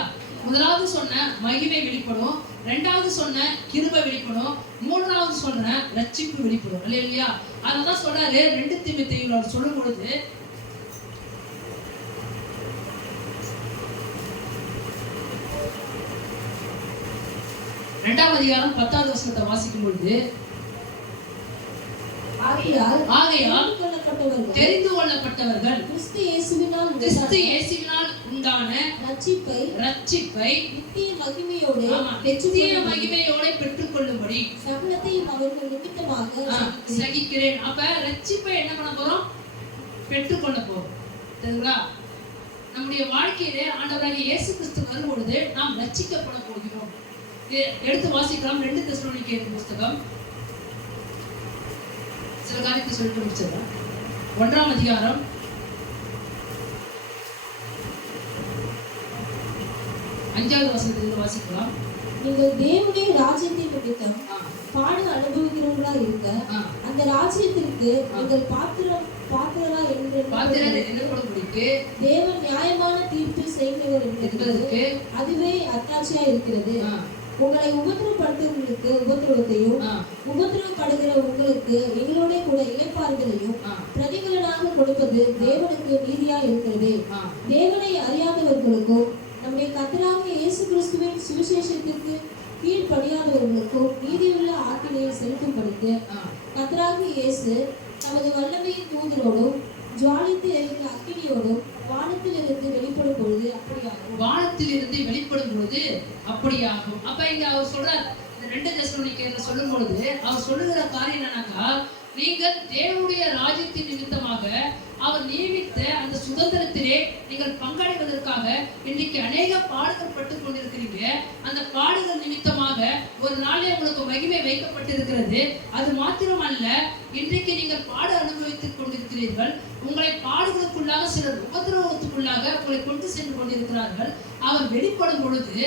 1வது சொன்ன மகிமை வெளிப்படும், 2வது சொன்ன கிருபை வெளிப்படும், 3வது சொன்ன ரட்சிப்பு வெளிப்படும். இல்லையா? அதனால சொல்றாரு 2 தீமோத்தேயுல அவர் சொல்லும் பொழுது, இரண்டாம் அதிகாரம் 10வது வசனத்தை வாசிக்கும் பொழுது, ஆகையால் தெரிந்து கொள்ளப்பட்டவர்கள் கிறிஸ்து இயேசுவினால் உண்டான ரட்சிப்பை நித்திய மகிமையோட பெற்றுக் கொள்ளும்படி சகலத்தையும் அவர்கள் நிமித்தமாக சகிக்கிறேன். அப்ப ரட்சிப்பை என்ன பண்ண போறோம்? பெற்றுக் கொள்ள போறோம். சரிங்களா? நம்முடைய வாழ்க்கையிலே ஆண்டவராகிய இயேசு கிறிஸ்து வரும் பொழுது நாம் ரட்சிக்கப்பட போகிறோம். எடுத்து வாசிக்கலாம். 2 தெசலோனிக்கேயர் புத்தகம், சில காரியத்தை சொல்லிட்டு முடிச்சிடலாம். 1ஆம் அதிகாரம் 5வது வசனத்திலிருந்து வாசிக்கலாம். நீங்கள் தேவனுடைய ராஜ்யத்தின் நிமித்தம் பாடு அனுபவிக்கிறவர்களா இருக்க, அந்த ராஜ்யத்திற்கு நீங்கள் பாத்திரரா என்னப்படும்படிக்கு தேவன் நியாயமான தீர்ப்பு செய்கிறவர் என்பதற்கு அதுவே அத்தாட்சியா இருக்கிறது. உங்களை உபத்திரப்படுத்துவங்களுக்கு உபத்திரவத்தையும், உபத்திரவப்படுகிற உங்களுக்கு எங்களோட கூட இளைப்பாறுதலையும் பிரதிபலனாக கொடுப்பது தேவனுக்கு நீதியா இருக்கிறது. தேவனை அறியாதவர்களுக்கும் நம்முடைய கர்த்தராகிய இயேசு கிறிஸ்துவின் சுவிசேஷத்திற்கு கீழ்ப்படியாதவர்களுக்கும் நீதியுள்ள ஆக்கினையை செலுத்தும்படிக்கு கர்த்தராகிய இயேசு தமது வல்லமையின் தூதரோடும் ஜுவாலித்து எரிகிற அக்கினியோடும் வானத்திலிருந்து வெளிப்படும் பொழுது அப்படியாகும். அப்ப இங்க அவர் சொல்றார், 2 தெசலோனிக்கேயர்ல சொல்லும் பொழுது அவர் சொல்லுகிற காரியம் என்னன்னாக்கா, நீங்கள் தேவனுடைய ராஜ்யத்தின் நிமித்தமாக அவர் நியமித்த அந்த சுதந்திரத்திலே நீங்கள் பங்கடைவதற்காக இன்றைக்கு அநேக பாடுகள் பட்டுக் கொண்டிருக்கிறீங்க. அந்த பாடுகள் நிமித்தமாக ஒரு நாளே உங்களுக்கு மகிமை வைக்கப்பட்டிருக்கிறது. அது மாத்திரமல்ல, இன்றைக்கு நீங்கள் பாடு அனுபவித்துக் கொண்டிருக்கிறீர்கள். கொண்டிருக்கிறீர்கள். உங்களை பாடுகளுக்குள்ளாக, சிலர் உபத்திரவத்துக்குள்ளாக உங்களை கொண்டு சென்று கொண்டிருக்கிறார்கள். அவர் வெளிப்படும் பொழுது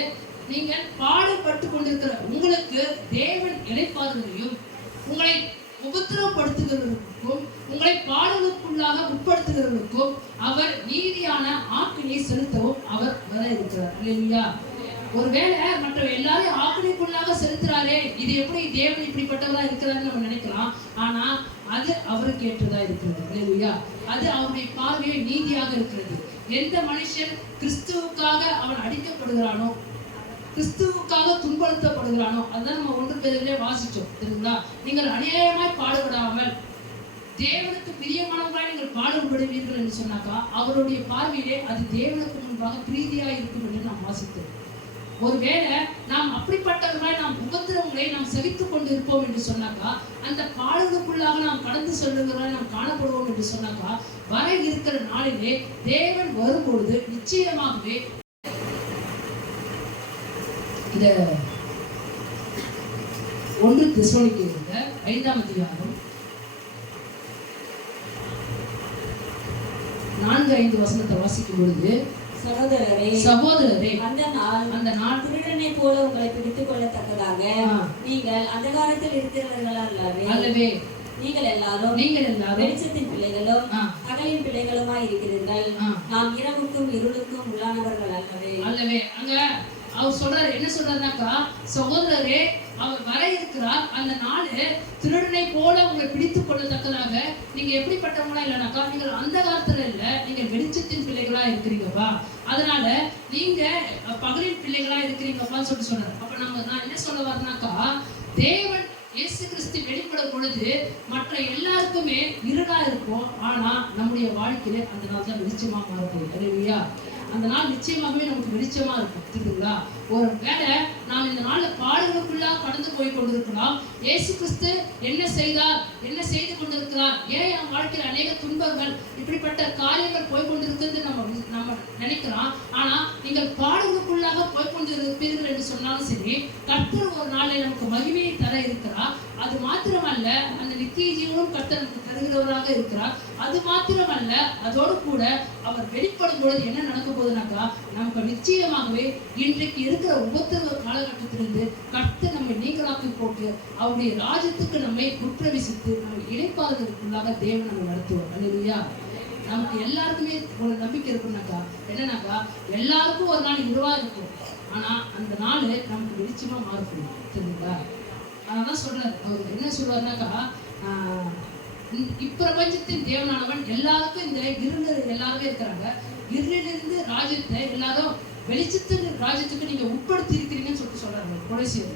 நீங்கள் பாடுபட்டு கொண்டிருக்கிற உங்களுக்கு தேவன் இளைப்பாறுதலையும், உங்களை உபத்திரவப்படுத்துகிறவர்களுக்கும் உங்களை பாடுகளுக்குள்ளாக உட்படுத்துகிறவர்களுக்கும் அவர் நீதியான ஆக்கினை செலுத்தவும் அவர் வர இருக்கிறார். இல்லையா? ஒருவேளை மற்ற எல்லாரும் ஆக்கினைக்குள்ளாக செலுத்துறாரே, இது எப்படி தேவன் இப்படிப்பட்டவரா இருக்கிறாருன்னு நம்ம நினைக்கலாம். ஆனா அது அவருக்கு ஏற்றதா இருக்கிறது. இல்லையா? அது அவருடைய பார்வையை நீதியாக இருக்கிறது. எந்த மனுஷன் கிறிஸ்துவுக்காக அவன் அடிக்கப்படுகிறானோ, கிறிஸ்துவுக்காக துன்பப்படுத்தப்படுகிறானோ, அதுதான் நம்ம 1 பேரிலே வாசிச்சோம். தெரியுங்களா? நீங்கள் அநியாயமாய் பாடுபடாமல் தேவனுக்கு பிரியமானவர்களாய் நீங்கள் பாடுபடுவீர்கள் என்று சொன்னாக்கா அவருடைய பார்வையிலே அது தேவனுக்கு முன்பாக பிரீதியா இருக்கும் என்று நாம் வாசித்தோம். ஒருவேளை நாம் அப்படிப்பட்டவர்களாய் நாம் உபத்திரவங்களை நாம் சகித்துக் கொண்டு இருப்போம் என்று சொன்னாக்கா, அந்த பாடுகளுக்குள்ளாக நாம் கடந்து செல்லுகிறவர்களாய் நாம் காணப்படுவோம் என்று சொன்னாக்கா, வர இருக்கிற நாளிலே தேவன் வரும்பொழுது நிச்சயமாகவே இந்த 1 தெசலோனிக்கேயர் 5ஆம் அதிகாரம் 4-5 வசனத்தை வாசிக்கும் பொழுது, சகோதரரே அந்த நாள் திருடனை போல உங்களை பிடித்துக் கொள்ளத்தக்கதாக நீங்கள் அந்தகாரத்தில் இருக்கிறவர்கள் அல்லவே, நீங்கள் எல்லாரும் வெளிச்சத்தின் பிள்ளைகளும் பகலின் பிள்ளைகளுமாய் இருக்கிறீர்கள். நாம் இரவுக்கும் இருளுக்கும் உள்ளானவர்கள் அல்லவே. அங்க அவர் சொல்றாரு, என்ன சொல்றாருனாக்கா, சகோதரரே அவர் வர இருக்கிறார். அந்த நாள் திருடனை போல உங்களை பிடித்துக் கொள்ளத்தக்கதாக நீங்க எப்படிப்பட்டவங்களா இல்லைனாக்கா, நீங்கள் அந்த காலத்துல இல்ல, நீங்க வெளிச்சத்தின் பிள்ளைகளா இருக்கிறீங்கப்பா. அதனால நீங்க பகலின் பிள்ளைகளா இருக்கிறீங்கப்பான்னு சொன்னாரு. அப்ப நான் என்ன சொல்ல வரேனாக்கா, தேவன் இயேசு கிறிஸ்து வெளிப்படும் பொழுது மற்ற எல்லாருக்குமே இருளா இருக்கும். ஆனா நம்முடைய வாழ்க்கையில அந்த நாள் தான் வெளிச்சமா மாறப்போகுது. அல்லேலூயா. அந்த நாள் நிச்சயமாகவே நமக்கு வெளிச்சமா இருக்கும். தெரியுங்களா? ஒரு வேளை நாம் இந்த நாள்ல பாடுகளுக்குள்ளாக கடந்து போய் கொண்டிருக்கலாம். இயேசு கிறிஸ்து என்ன செய்தார், என்ன செய்து கொண்டிருக்கிறார், ஏன் என் வாழ்க்கையில் அநேக துன்பங்கள் இப்படிப்பட்ட காரியங்கள் போய் கொண்டிருக்கிறது நம்ம நினைக்கிறோம். ஆனா நீங்கள் பாடுகளுக்குள்ளாக போய் கொண்டிருப்பீர்கள் என்று சொன்னாலும் சரி, கர்த்தர் ஒரு நாளை நமக்கு மகிமையை தர இருக்கிறார். அது மாத்திரமல்ல, அந்த நித்திய ஜீவனும் கர்த்தர் நமக்கு தருகிறவராக இருக்கிறார். அது மாத்திரமல்ல, அதோடு கூட அவர் வெளிப்படும் பொழுது என்ன நடக்க போகுதுனாக்கா, நமக்கு நிச்சயமாகவே இன்றைக்கு இருக்கிற உபத்திரவ காலகட்டத்திலிருந்து கர்த்தர் நம்மை நீங்களாக்கி போட்டு அவருடைய ராஜ்யத்துக்கு நம்மை உட்பிரவேசித்து நம்மை இளைப்பாறுதலுக்குள்ளாக தேவன் நம்மை நடத்துவார். அல்லேலூயா. நமக்கு எல்லாருக்குமே ஒரு நம்பிக்கை இருக்குன்னாக்கா, என்னன்னாக்கா, எல்லாருக்கும் ஒரு நாள் இருவா இருக்கும். ஆனா அந்த நாள் நமக்கு வெளிச்சமா மாறப்படும். தெரியுங்களா? அதனால சொல்றாரு, அவர் என்ன சொல்றாருனாக்கா, இப்பிரபஞ்சத்தின் தேவனானவன் எல்லாருக்கும் இந்த இருளில் எல்லாருமே இருக்கிறாங்க. இருளிலிருந்து ராஜ்யத்தை எல்லாரும் வெளிச்சத்தின் ராஜ்யத்துக்கு நீங்க உட்படுத்தி இருக்கிறீங்கன்னு சொல்றாங்க கொலைசியர்.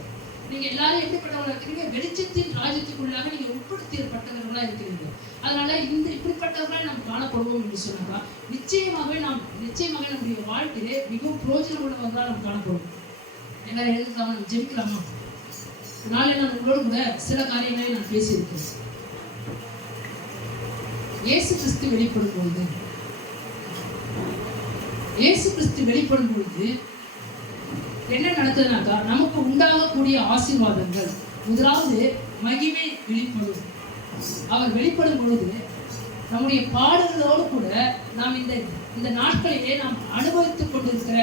நீங்க எல்லாரும் எப்படிப்பட்டவங்களா இருக்கிறீங்க? வெளிச்சத்தின் ராஜ்யத்துக்குள்ளாக நீங்க உட்படுத்தப்பட்டவர்களா இருக்கிறீங்க. அதனால இந்த இப்படிப்பட்டவர்களாக நாம் காணப்படுவோம் என்று சொன்னாக்கா, நிச்சயமாக நம்முடைய வாழ்க்கையிலே மிகவும் பிரயோஜனம் உள்ளவர்களாக நாம் காணப்படுவோம். எல்லாரும் எழுதுக்காம நம்ம ஜெபிக்கலாமா? நாளை நான் உங்களோடு கூட சில காரியங்களை நான் பேசியிருக்கேன். இயேசு கிறிஸ்து வெளிப்படும் பொழுது என்ன நடக்குதுனாக்கா, நமக்கு உண்டாகக்கூடிய ஆசீர்வாதங்கள், முதலாவது மகிமை வெளிப்படும். அவர் வெளிப்படும் பொழுது நம்முடைய பாடுகளோடு கூட நாம் இந்த நாட்களிலே நாம் அனுபவித்துக் கொண்டிருக்கிற,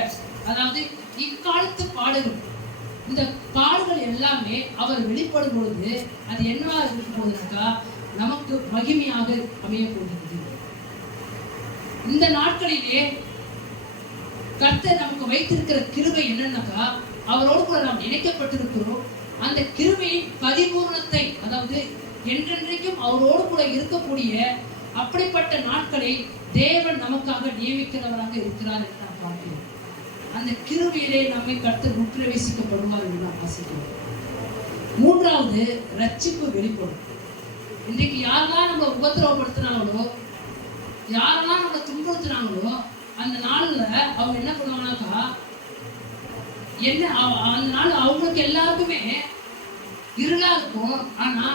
அதாவது இக்காலத்து பாடுகள், இந்த பாடுகள் எல்லாமே அவர் வெளிப்படும் பொழுது அது என்னவா இருக்க போகுதுனாக்கா, நமக்கு மகிமையாக அமைய போகிறது. இந்த நாட்களிலே கர்த்தர் நமக்கு வைத்திருக்கிற கிருபை என்னன்னாக்கா, அவரோடு கூட நாம் இணைக்கப்பட்டிருக்கிறோம். அந்த கிருபையின் பரிபூர்ணத்தை, அதாவது என்றென்றைக்கும் அவரோடு கூட இருக்கக்கூடிய அப்படிப்பட்ட நாட்களை தேவன் நமக்காக நியமிக்கிறவராக இருக்கிறார் என்று நாம் பார்க்கிறோம். அந்த கிருபையிலே நம்மை கர்த்தர் உட்பிரவேசிக்கப்படுவார் என்று நாம் வாசிக்கிறோம். மூன்றாவது, ரட்சிப்பு வெளிப்படும். இன்றைக்கு யாரெல்லாம் நம்ம உபத்திரவப்படுத்தினாங்களோ, யாரெல்லாம் நம்ம துன்புறுத்தினாங்களோ, அந்த நாள்ல அவங்க என்ன பண்ணுவாங்கனாக்கா, அந்த நாள் அவங்களுக்கு எல்லாருக்குமே இருளா இருக்கும். ஆனா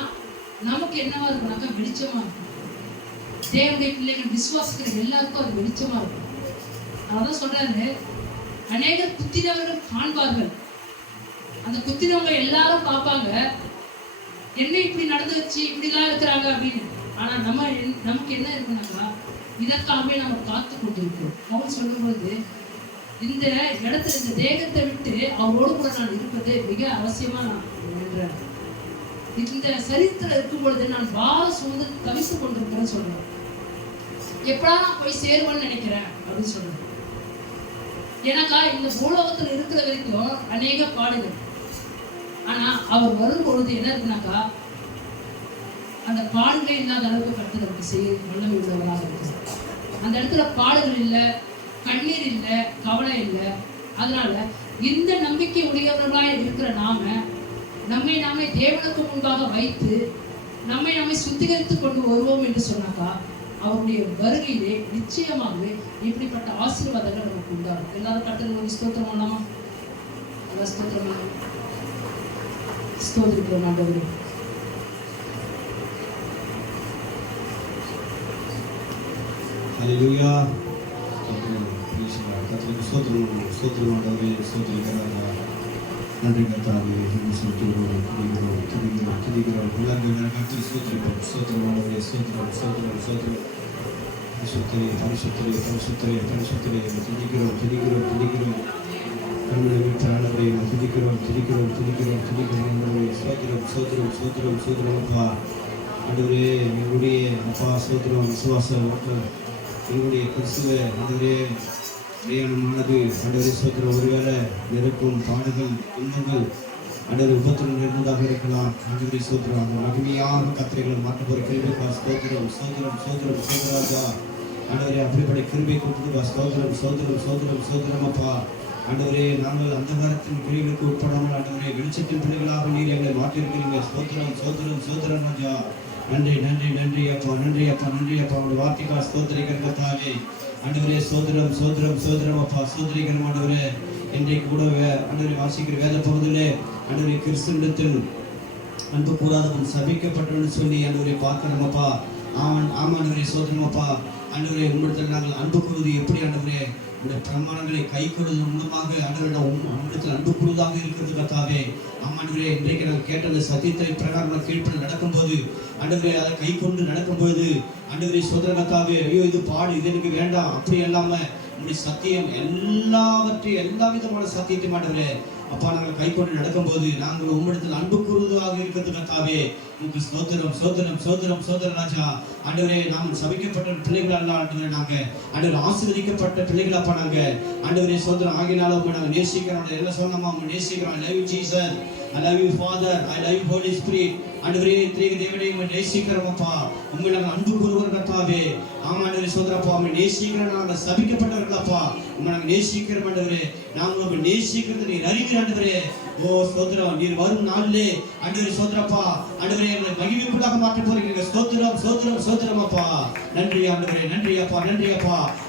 நமக்கு என்னவா இருக்கும்னாக்கா, வெளிச்சமா இருக்கும். தேவனுடைய பிள்ளைகள் விசுவாசிக்கிற எல்லாருக்கும் அது வெளிச்சமா இருக்கும். அதான் சொல்றாரு, அநேகர் குத்தினவர்கள் காண்பார்கள். அந்த குத்தினவங்க எல்லாரும் பார்ப்பாங்க, என்ன இப்படி நடந்து வச்சு இப்படிலாம் இருக்கிறாங்க அப்படின்னு. ஆனா நமக்கு என்ன இருக்குனாக்கா இதற்காகவே நம்ம காத்து கொண்டிருக்கிறோம். அவர் சொல்லும் பொழுது இந்த இடத்துல இந்த தேகத்தை விட்டு அவரோடு கூட நான் இருப்பது மிக அவசியமா நான் நின்றேன். இந்த சரித்திரம் இருக்கும் பொழுது நான் வார சூழ்ந்து தவித்து கொண்டிருக்கிறேன்னு சொல்றேன். எப்படா நான் போய் சேருவேன்னு நினைக்கிறேன் அப்படின்னு சொல்றேன். ஏன்னாக்கா இந்த பூலோகத்துல இருக்கிற வரைக்கும் அநேக பாடுகள். ஆனா அவர் வரும் பொழுது என்ன இருக்குனாக்கா அந்த பாடுகளே இல்லாத அளவுக்கு கருத்து நமக்கு செய்ய வல்லமை உள்ளவராக இருக்கு. அந்த இடத்துல பாடுகள் இல்லை, கண்ணீர் இல்லை, கவலை இல்லை. அதனால இந்த நம்பிக்கை உடையவர்களாக இருக்கிற நம்மை நாமே தேவனுக்கு முன்பாக வைத்து நம்மை நாமே சுத்திகரித்து கொண்டு வருவோம் என்று சொன்னாக்கா அவருடைய வருகையிலே நிச்சயமாகவே இப்படிப்பட்ட ஆசீர்வாதங்கள் நமக்கு உண்டாகும். எல்லாரும் கட்டளை ஸ்தோத்திரம் பண்ணலாமா? அதான் ஸ்தோத்திரம் ஸ்தோத்திரிக்கிறோம் ஆண்டவரே. ஹல்லேலூயா. கர்த்தருக்கு ஸ்தோத்திரம் ஆண்டவரே, ஸ்தோத்திரிக்கிறாரா. நன்றி கர்த்தாவே, துதிக்கிறோம். எல்லாரும் கர்த்தருக்கு ஸ்தோத்திரம் ஆண்டவரே, ஸ்தோத்திரம். பரிசுத்தரே துதிக்கிறோம். கண்களை விட்டு ஆண்டவரே துதிக்கிறோம். ஸ்தோத்திரம் அப்பா. ஆண்டவரே எங்களுடைய அப்பா ஸ்தோத்திரம். விசுவாசம் எங்களுடைய கிறிஸ்துவ ஆண்டவரே பிரயாணமானது ஆண்டவரே ஸ்தோத்திரம். ஒருவேளை நெருக்கும் பாடுகள் துன்பங்கள் ஆண்டவரே உபத்திரம் நிறைந்ததாக இருக்கலாம். ஆண்டவரே ஸ்தோத்திரம். அந்த மகிமையான கத்திரைகளை மாற்ற போற கிருபைக்கா ஸ்தோத்திரம் ராஜா. ஆண்டவரே அப்படிப்பட்ட கிருபை கொடுத்துருக்கா ஸ்தோத்திரம் அப்பா. ஆண்டவரே நாங்கள் அந்த காலத்தின் பிள்ளைகளுக்கு உட்படாமல் ஆண்டவரே வெளிச்சத்தின் பிள்ளைகளாக நீர் எங்களை மாற்றிருக்கிறீங்க. ஸ்தோத்திரம் ராஜா. நன்றி அப்பா. உங்களுடைய வார்த்தைக்கா ஸ்தோத்திரிக்கிறதாவே ஆண்டவரே ஸ்தோத்திரம் அப்பா. ஸ்தோத்திரிக்கிறோம் ஆண்டவரே. இன்றைக்கு கூட ஆண்டவரை வாசிக்கிற வேத பகுதியிலே ஆண்டவரை கிறிஸ்துவிடத்தில் அன்பு கூறாதவன் சபிக்கப்பட்டவன் சொல்லி ஆண்டவரை பார்க்கிறோம் அப்பா. ஆமாண்டவரே ஸ்தோத்திரம் அப்பா. ஆண்டவரே உம்மிடத்தில் நாங்கள் அன்பு கூறுவது எப்படி ஆண்டவரே உடைய பிரமாணங்களை கை கொள்வது மூலமாக ஆண்டவரிடம் உம்மிடத்தில் அன்பு கூறுவதாக இருக்கிறது கர்த்தாவே. ஆமாண்டவரே இன்றைக்கு நாங்கள் கேட்ட அந்த சத்தியத்தை பிரகாரம் கீழ்ப்பட நடக்கும்போது ஆண்டவரே அதை கை கொண்டு நடக்கும்போது ஆண்டவரே ஸ்தோத்திரம் கர்த்தாவே. ஐயோ இது பாடு, இது எனக்கு வேண்டாம் அப்படி இல்லாம உங்களுடைய சத்தியம் எல்லா விதமான சத்தியத்தையும் ஆண்டவரே அப்பா நாங்கள் கை கொண்டு நடக்கும்போது நாங்கள் உம்மிடத்தில் அன்பு கூறுவதாக இருக்கிறது கர்த்தாவே. உங்களுக்கு ஸ்தோத்திரம் ராஜா. ஆண்டவரே நாம் சபிக்கப்பட்ட பிள்ளைகள் அல்ல ஆண்டவரே, நாங்க ஆண்டவரே ஆசீர்வதிக்கப்பட்ட பிள்ளைகள் அப்பா. நாங்க ஆண்டவரே ஸ்தோத்திரம் ஆகினால உங்க நாங்க நேசிக்கிறோம். என்ன சொன்னோமா உங்க நேசிக்கிறோம். I love you Jesus, I love you Father, I love you Holy Spirit. ஆண்டவரே திரேக தேவனே உங்க நேசிக்கிறோம் அப்பா. உங்களை நாங்கள் அன்பு கூறுவோம் கர்த்தாவே. ஆமாண்டவரே ஸ்தோத்திரம் அப்பா. உங்க நேசிக்கிறோம். நாங்கள் சபிக்கப்பட்டவர்கள் அப்பா. உங்களை நாங்கள் நேசிக்கிறோம் ஆண்டவரே. நாங்கள் உங்க நேசிக்கிறது நீர் அறிவீர் ஆண்டவரே. ஓ ஸ்தோத்திரம். நீர் வரும் நாளிலே ஆண்டவரே ஸ்தோத்திரப்பா ஆண்டவரே எங்களை மகிமைக்குள்ளாக மாற்ற போறீங்க. ஸ்தோத்திரம் அப்பா. நன்றி ஆண்டவரே. நன்றி அப்பா.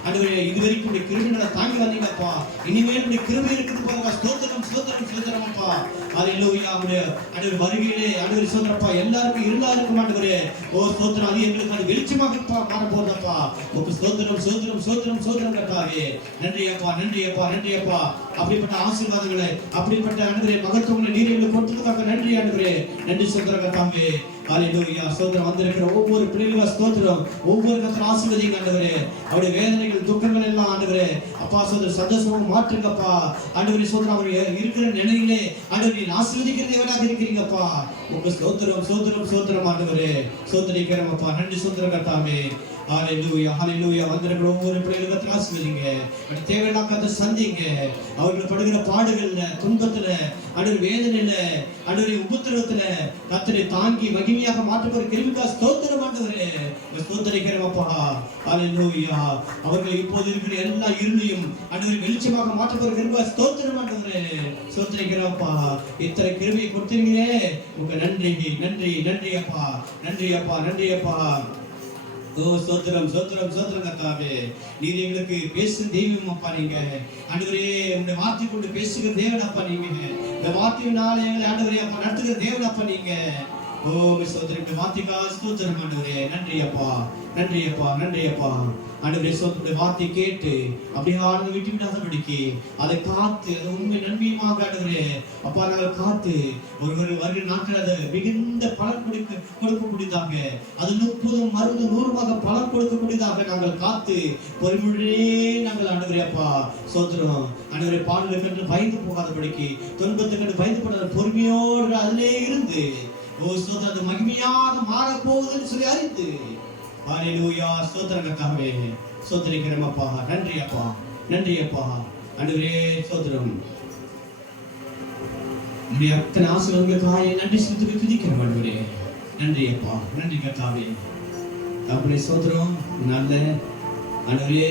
ஆண்டவரே இதுவரைக்கும் உடைய கிருபைகளை தாங்கி வந்தீங்க அப்பா. இனிமேல் உடைய கிருபை இருக்குது பாருங்க. ஸ்தோத்திரம் அப்பா. ஹல்லேலூயா. ஆண்டவரே வருகையிலே ஆண்டவரே ஸ்தோத்திரப்பா எல்லாருக்கும் இருந்தாருக்கும் ஆண்டவரே. ஓ ஸ்தோத்திரம். அது எங்களுக்கு அது வெளிச்சமாக மாற போறதப்பா. உங்களுக்கு ஸ்தோத்திரம் கர்த்தாவே. நன்றி அப்பா. அப்படிப்பட்ட ஆசீர்வாதங்களை அப்படிப்பட்ட ஆண்டவரே மகத்துவங்களை நீர் எங்களுக்கு கொடுத்ததுக்காக நன்றி ஆண்டவரே. நன்றி ஸ்தோத்திரம் கர்த்தாவே. ஹல்லேலூயா. ஸ்தோத்திரம். வந்திருக்கிற ஒவ்வொரு பிள்ளைகளும் ஸ்தோத்திரம். ஒவ்வொரு கர்த்தர் ஆசீர்வதிங்க ஆண்டவரே. அவருடைய வேதனைகள் துக்கங்கள் எல்லாம் ஆண்டவரே அப்பா ஸ்தோத்திரம் சந்தோஷமாக மாற்றுங்கப்பா ஆண்டவரே. ஸ்தோத்திரம். அவர் இருக்கிற நிலையிலே ஆண்டவரே நீர் ஆசீர்வதிக்கிறது எவனாக இருக்கிறீங்கப்பா. உங்க ஸ்தோத்திரம் ஆண்டவரே. ஸ்தோத்திரிக்கிறோம் அப்பா. நன்றி ஸ்தோத்திரம் கர்த்தாவே. ஹல்லேலூயா. வந்திருக்கிற ஒவ்வொரு பிள்ளைகளுக்கு ஆசீர்வதிங்க. தேவையில்லாம கர்த்தர் சந்திங்க. அவர்கள் படுகிற பாடுகள்ல துன்பத்துல ஆண்டவரே வேதனையில ஆண்டவரே உபத்திரவத்துல கர்த்தரை தாங்கி மகிமையாக மாற்றப்போற கிருபைக்காக ஸ்தோத்திரம் ஆண்டவரே. ஸ்தோத்திரிக்கிறோம் அப்பா. ஹல்லேலூயா. அவர்கள் இப்போது இருக்கிற எல்லா இருளையும் ஆண்டவரே வெளிச்சமாக மாற்றப்போற கிருபைக்காக ஸ்தோத்திரம் ஆண்டவரே. ஸ்தோத்திரிக்கிறோம் அப்பா. இத்தனை கிருபையை கொடுத்தீங்களே உங்க நன்றி அப்பா. ஓ ஸ்தோத்திரம் கர்த்தாவே. நீர் எங்களுக்கு பேசுகிற தெய்வம் அப்பா. நீங்க ஆண்டவரே உங்களுடைய வார்த்தை கொண்டு பேசுகிற தேவன் அப்பா. நீங்க இந்த வார்த்தையினால எங்களை ஆண்டவரே அப்பா நடத்துகிற தேவன் அப்பா. நீங்க சோதரிக்கு வார்த்தைக்கா ஸ்தோத்திரம் ஆண்டவரே. நன்றி அப்பா, நன்றி அப்பா, நன்றி அப்பா. ஆண்டவரே சோதரியுடைய வார்த்தை கேட்டு அப்படியே ஆண்டு விட்டு விடாதபடிக்கு அதை காத்து அதை உண்மை நன்மையுமாக ஆண்டவரே அப்பா நாங்கள் காத்து ஒரு வருட நாட்கள் அதை மிகுந்த பலன் கொடுக்கக்கூடியதாக அது 30, 60, 100 பலன் கொடுக்கக்கூடியதாக நாங்கள் காத்து பொறுமையுடனே நாங்கள் ஆண்டவரே அப்பா சோதரம் ஆண்டவரே பாடலுக்கு என்று பயந்து போகாதபடிக்கு துன்பத்துக்கு என்று பயந்து போடாத பொறுமையோடு அதிலே இருந்து சோதரம் அது மகிமையாக மாறப்போகுதுன்னு சொல்லி அறிந்து ஹல்லேலூயா ஸ்தோத்திரம் கர்த்தாவே ஸ்தோத்திரிக்கிறோம் அப்பா. நன்றி அப்பா, நன்றி அப்பா. ஆண்டவரே ஸ்தோத்திரம் உம்முடைய அத்தனை ஆசீர்வாதங்களுக்காக நன்றி செலுத்தி துதிக்கிறோம் ஆண்டவரே. நன்றி அப்பா, நன்றி கர்த்தாவே. தகப்பனே ஸ்தோத்திரம் நல்ல ஆண்டவரே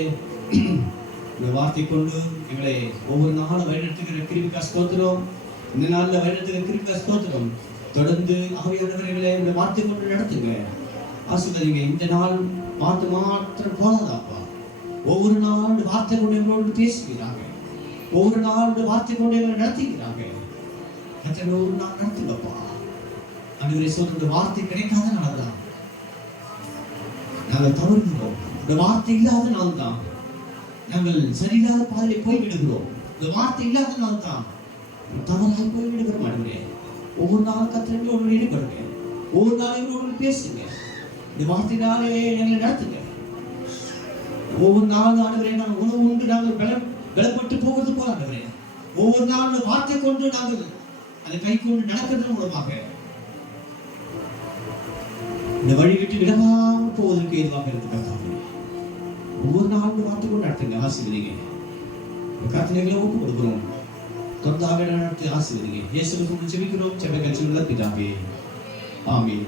இந்த வார்த்தை கொண்டு எங்களை ஒவ்வொரு நாளும் வழிநடத்துகிற கிருபைக்காக ஸ்தோத்திரம். இந்த நாளில் வழிநடத்துகிற கிருபைக்காக ஸ்தோத்திரம். தொடர்ந்து ஆவியானவர்களை இந்த வார்த்தை கொண்டு நடத்துங்க, ஆசீர்வதிங்க. இந்த நாள் வார்த்தை மாத்திரம் போதாதாப்பா, ஒவ்வொரு நாள் வார்த்தை கொண்டு எங்களோடு பேசுகிறாங்க, ஒவ்வொரு நாள் வார்த்தை கொண்டு எங்களை நடத்துகிறாங்க. ஒரு நாள் நடத்துங்கப்பா ஆண்டவரே சொல்ற வார்த்தை கிடைக்காத நாள் தான் நாங்கள் தவறுகிறோம். இந்த வார்த்தை இல்லாத நாள் தான் நாங்கள் சரியில்லாத பாதையை போய் விடுகிறோம். இந்த வார்த்தை இல்லாத நாள் தான் தவறாக போய் விடுகிறோம். ஆண்டவரே ஒவ்வொரு நாளும் கத்திரங்களோடு ஈடுபடுங்க, ஒவ்வொரு நாளையும் பேசுங்க, இந்த வார்த்தையினாலே எங்களை நடத்துங்க. ஒவ்வொரு நாள் ஆண்டவரே நாங்கள் உணவு உண்டு நாங்கள் பலப்பட்டு போவது போல ஆண்டவரே ஒவ்வொரு நாள் வார்த்தை கொண்டு நாங்கள் அதை கை கொண்டு நடக்கிறது மூலமாக இந்த வழி விட்டு விடமாமல் போவதற்கு ஏதுவாக இருக்கிறது. ஒவ்வொரு நாளும் வார்த்தை கொண்டு நடத்துங்க, ஆசீர்வதிங்க. கர்த்தனைகளை ஒப்பு கொடுக்கிறோம், தொடர்ந்து நடத்தி ஆசீர்வதிங்க. இயேசுவுக்கு ஜெபிக்கிறோம், ஜெப கட்சியுள்ள பிதாவே, ஆமென்.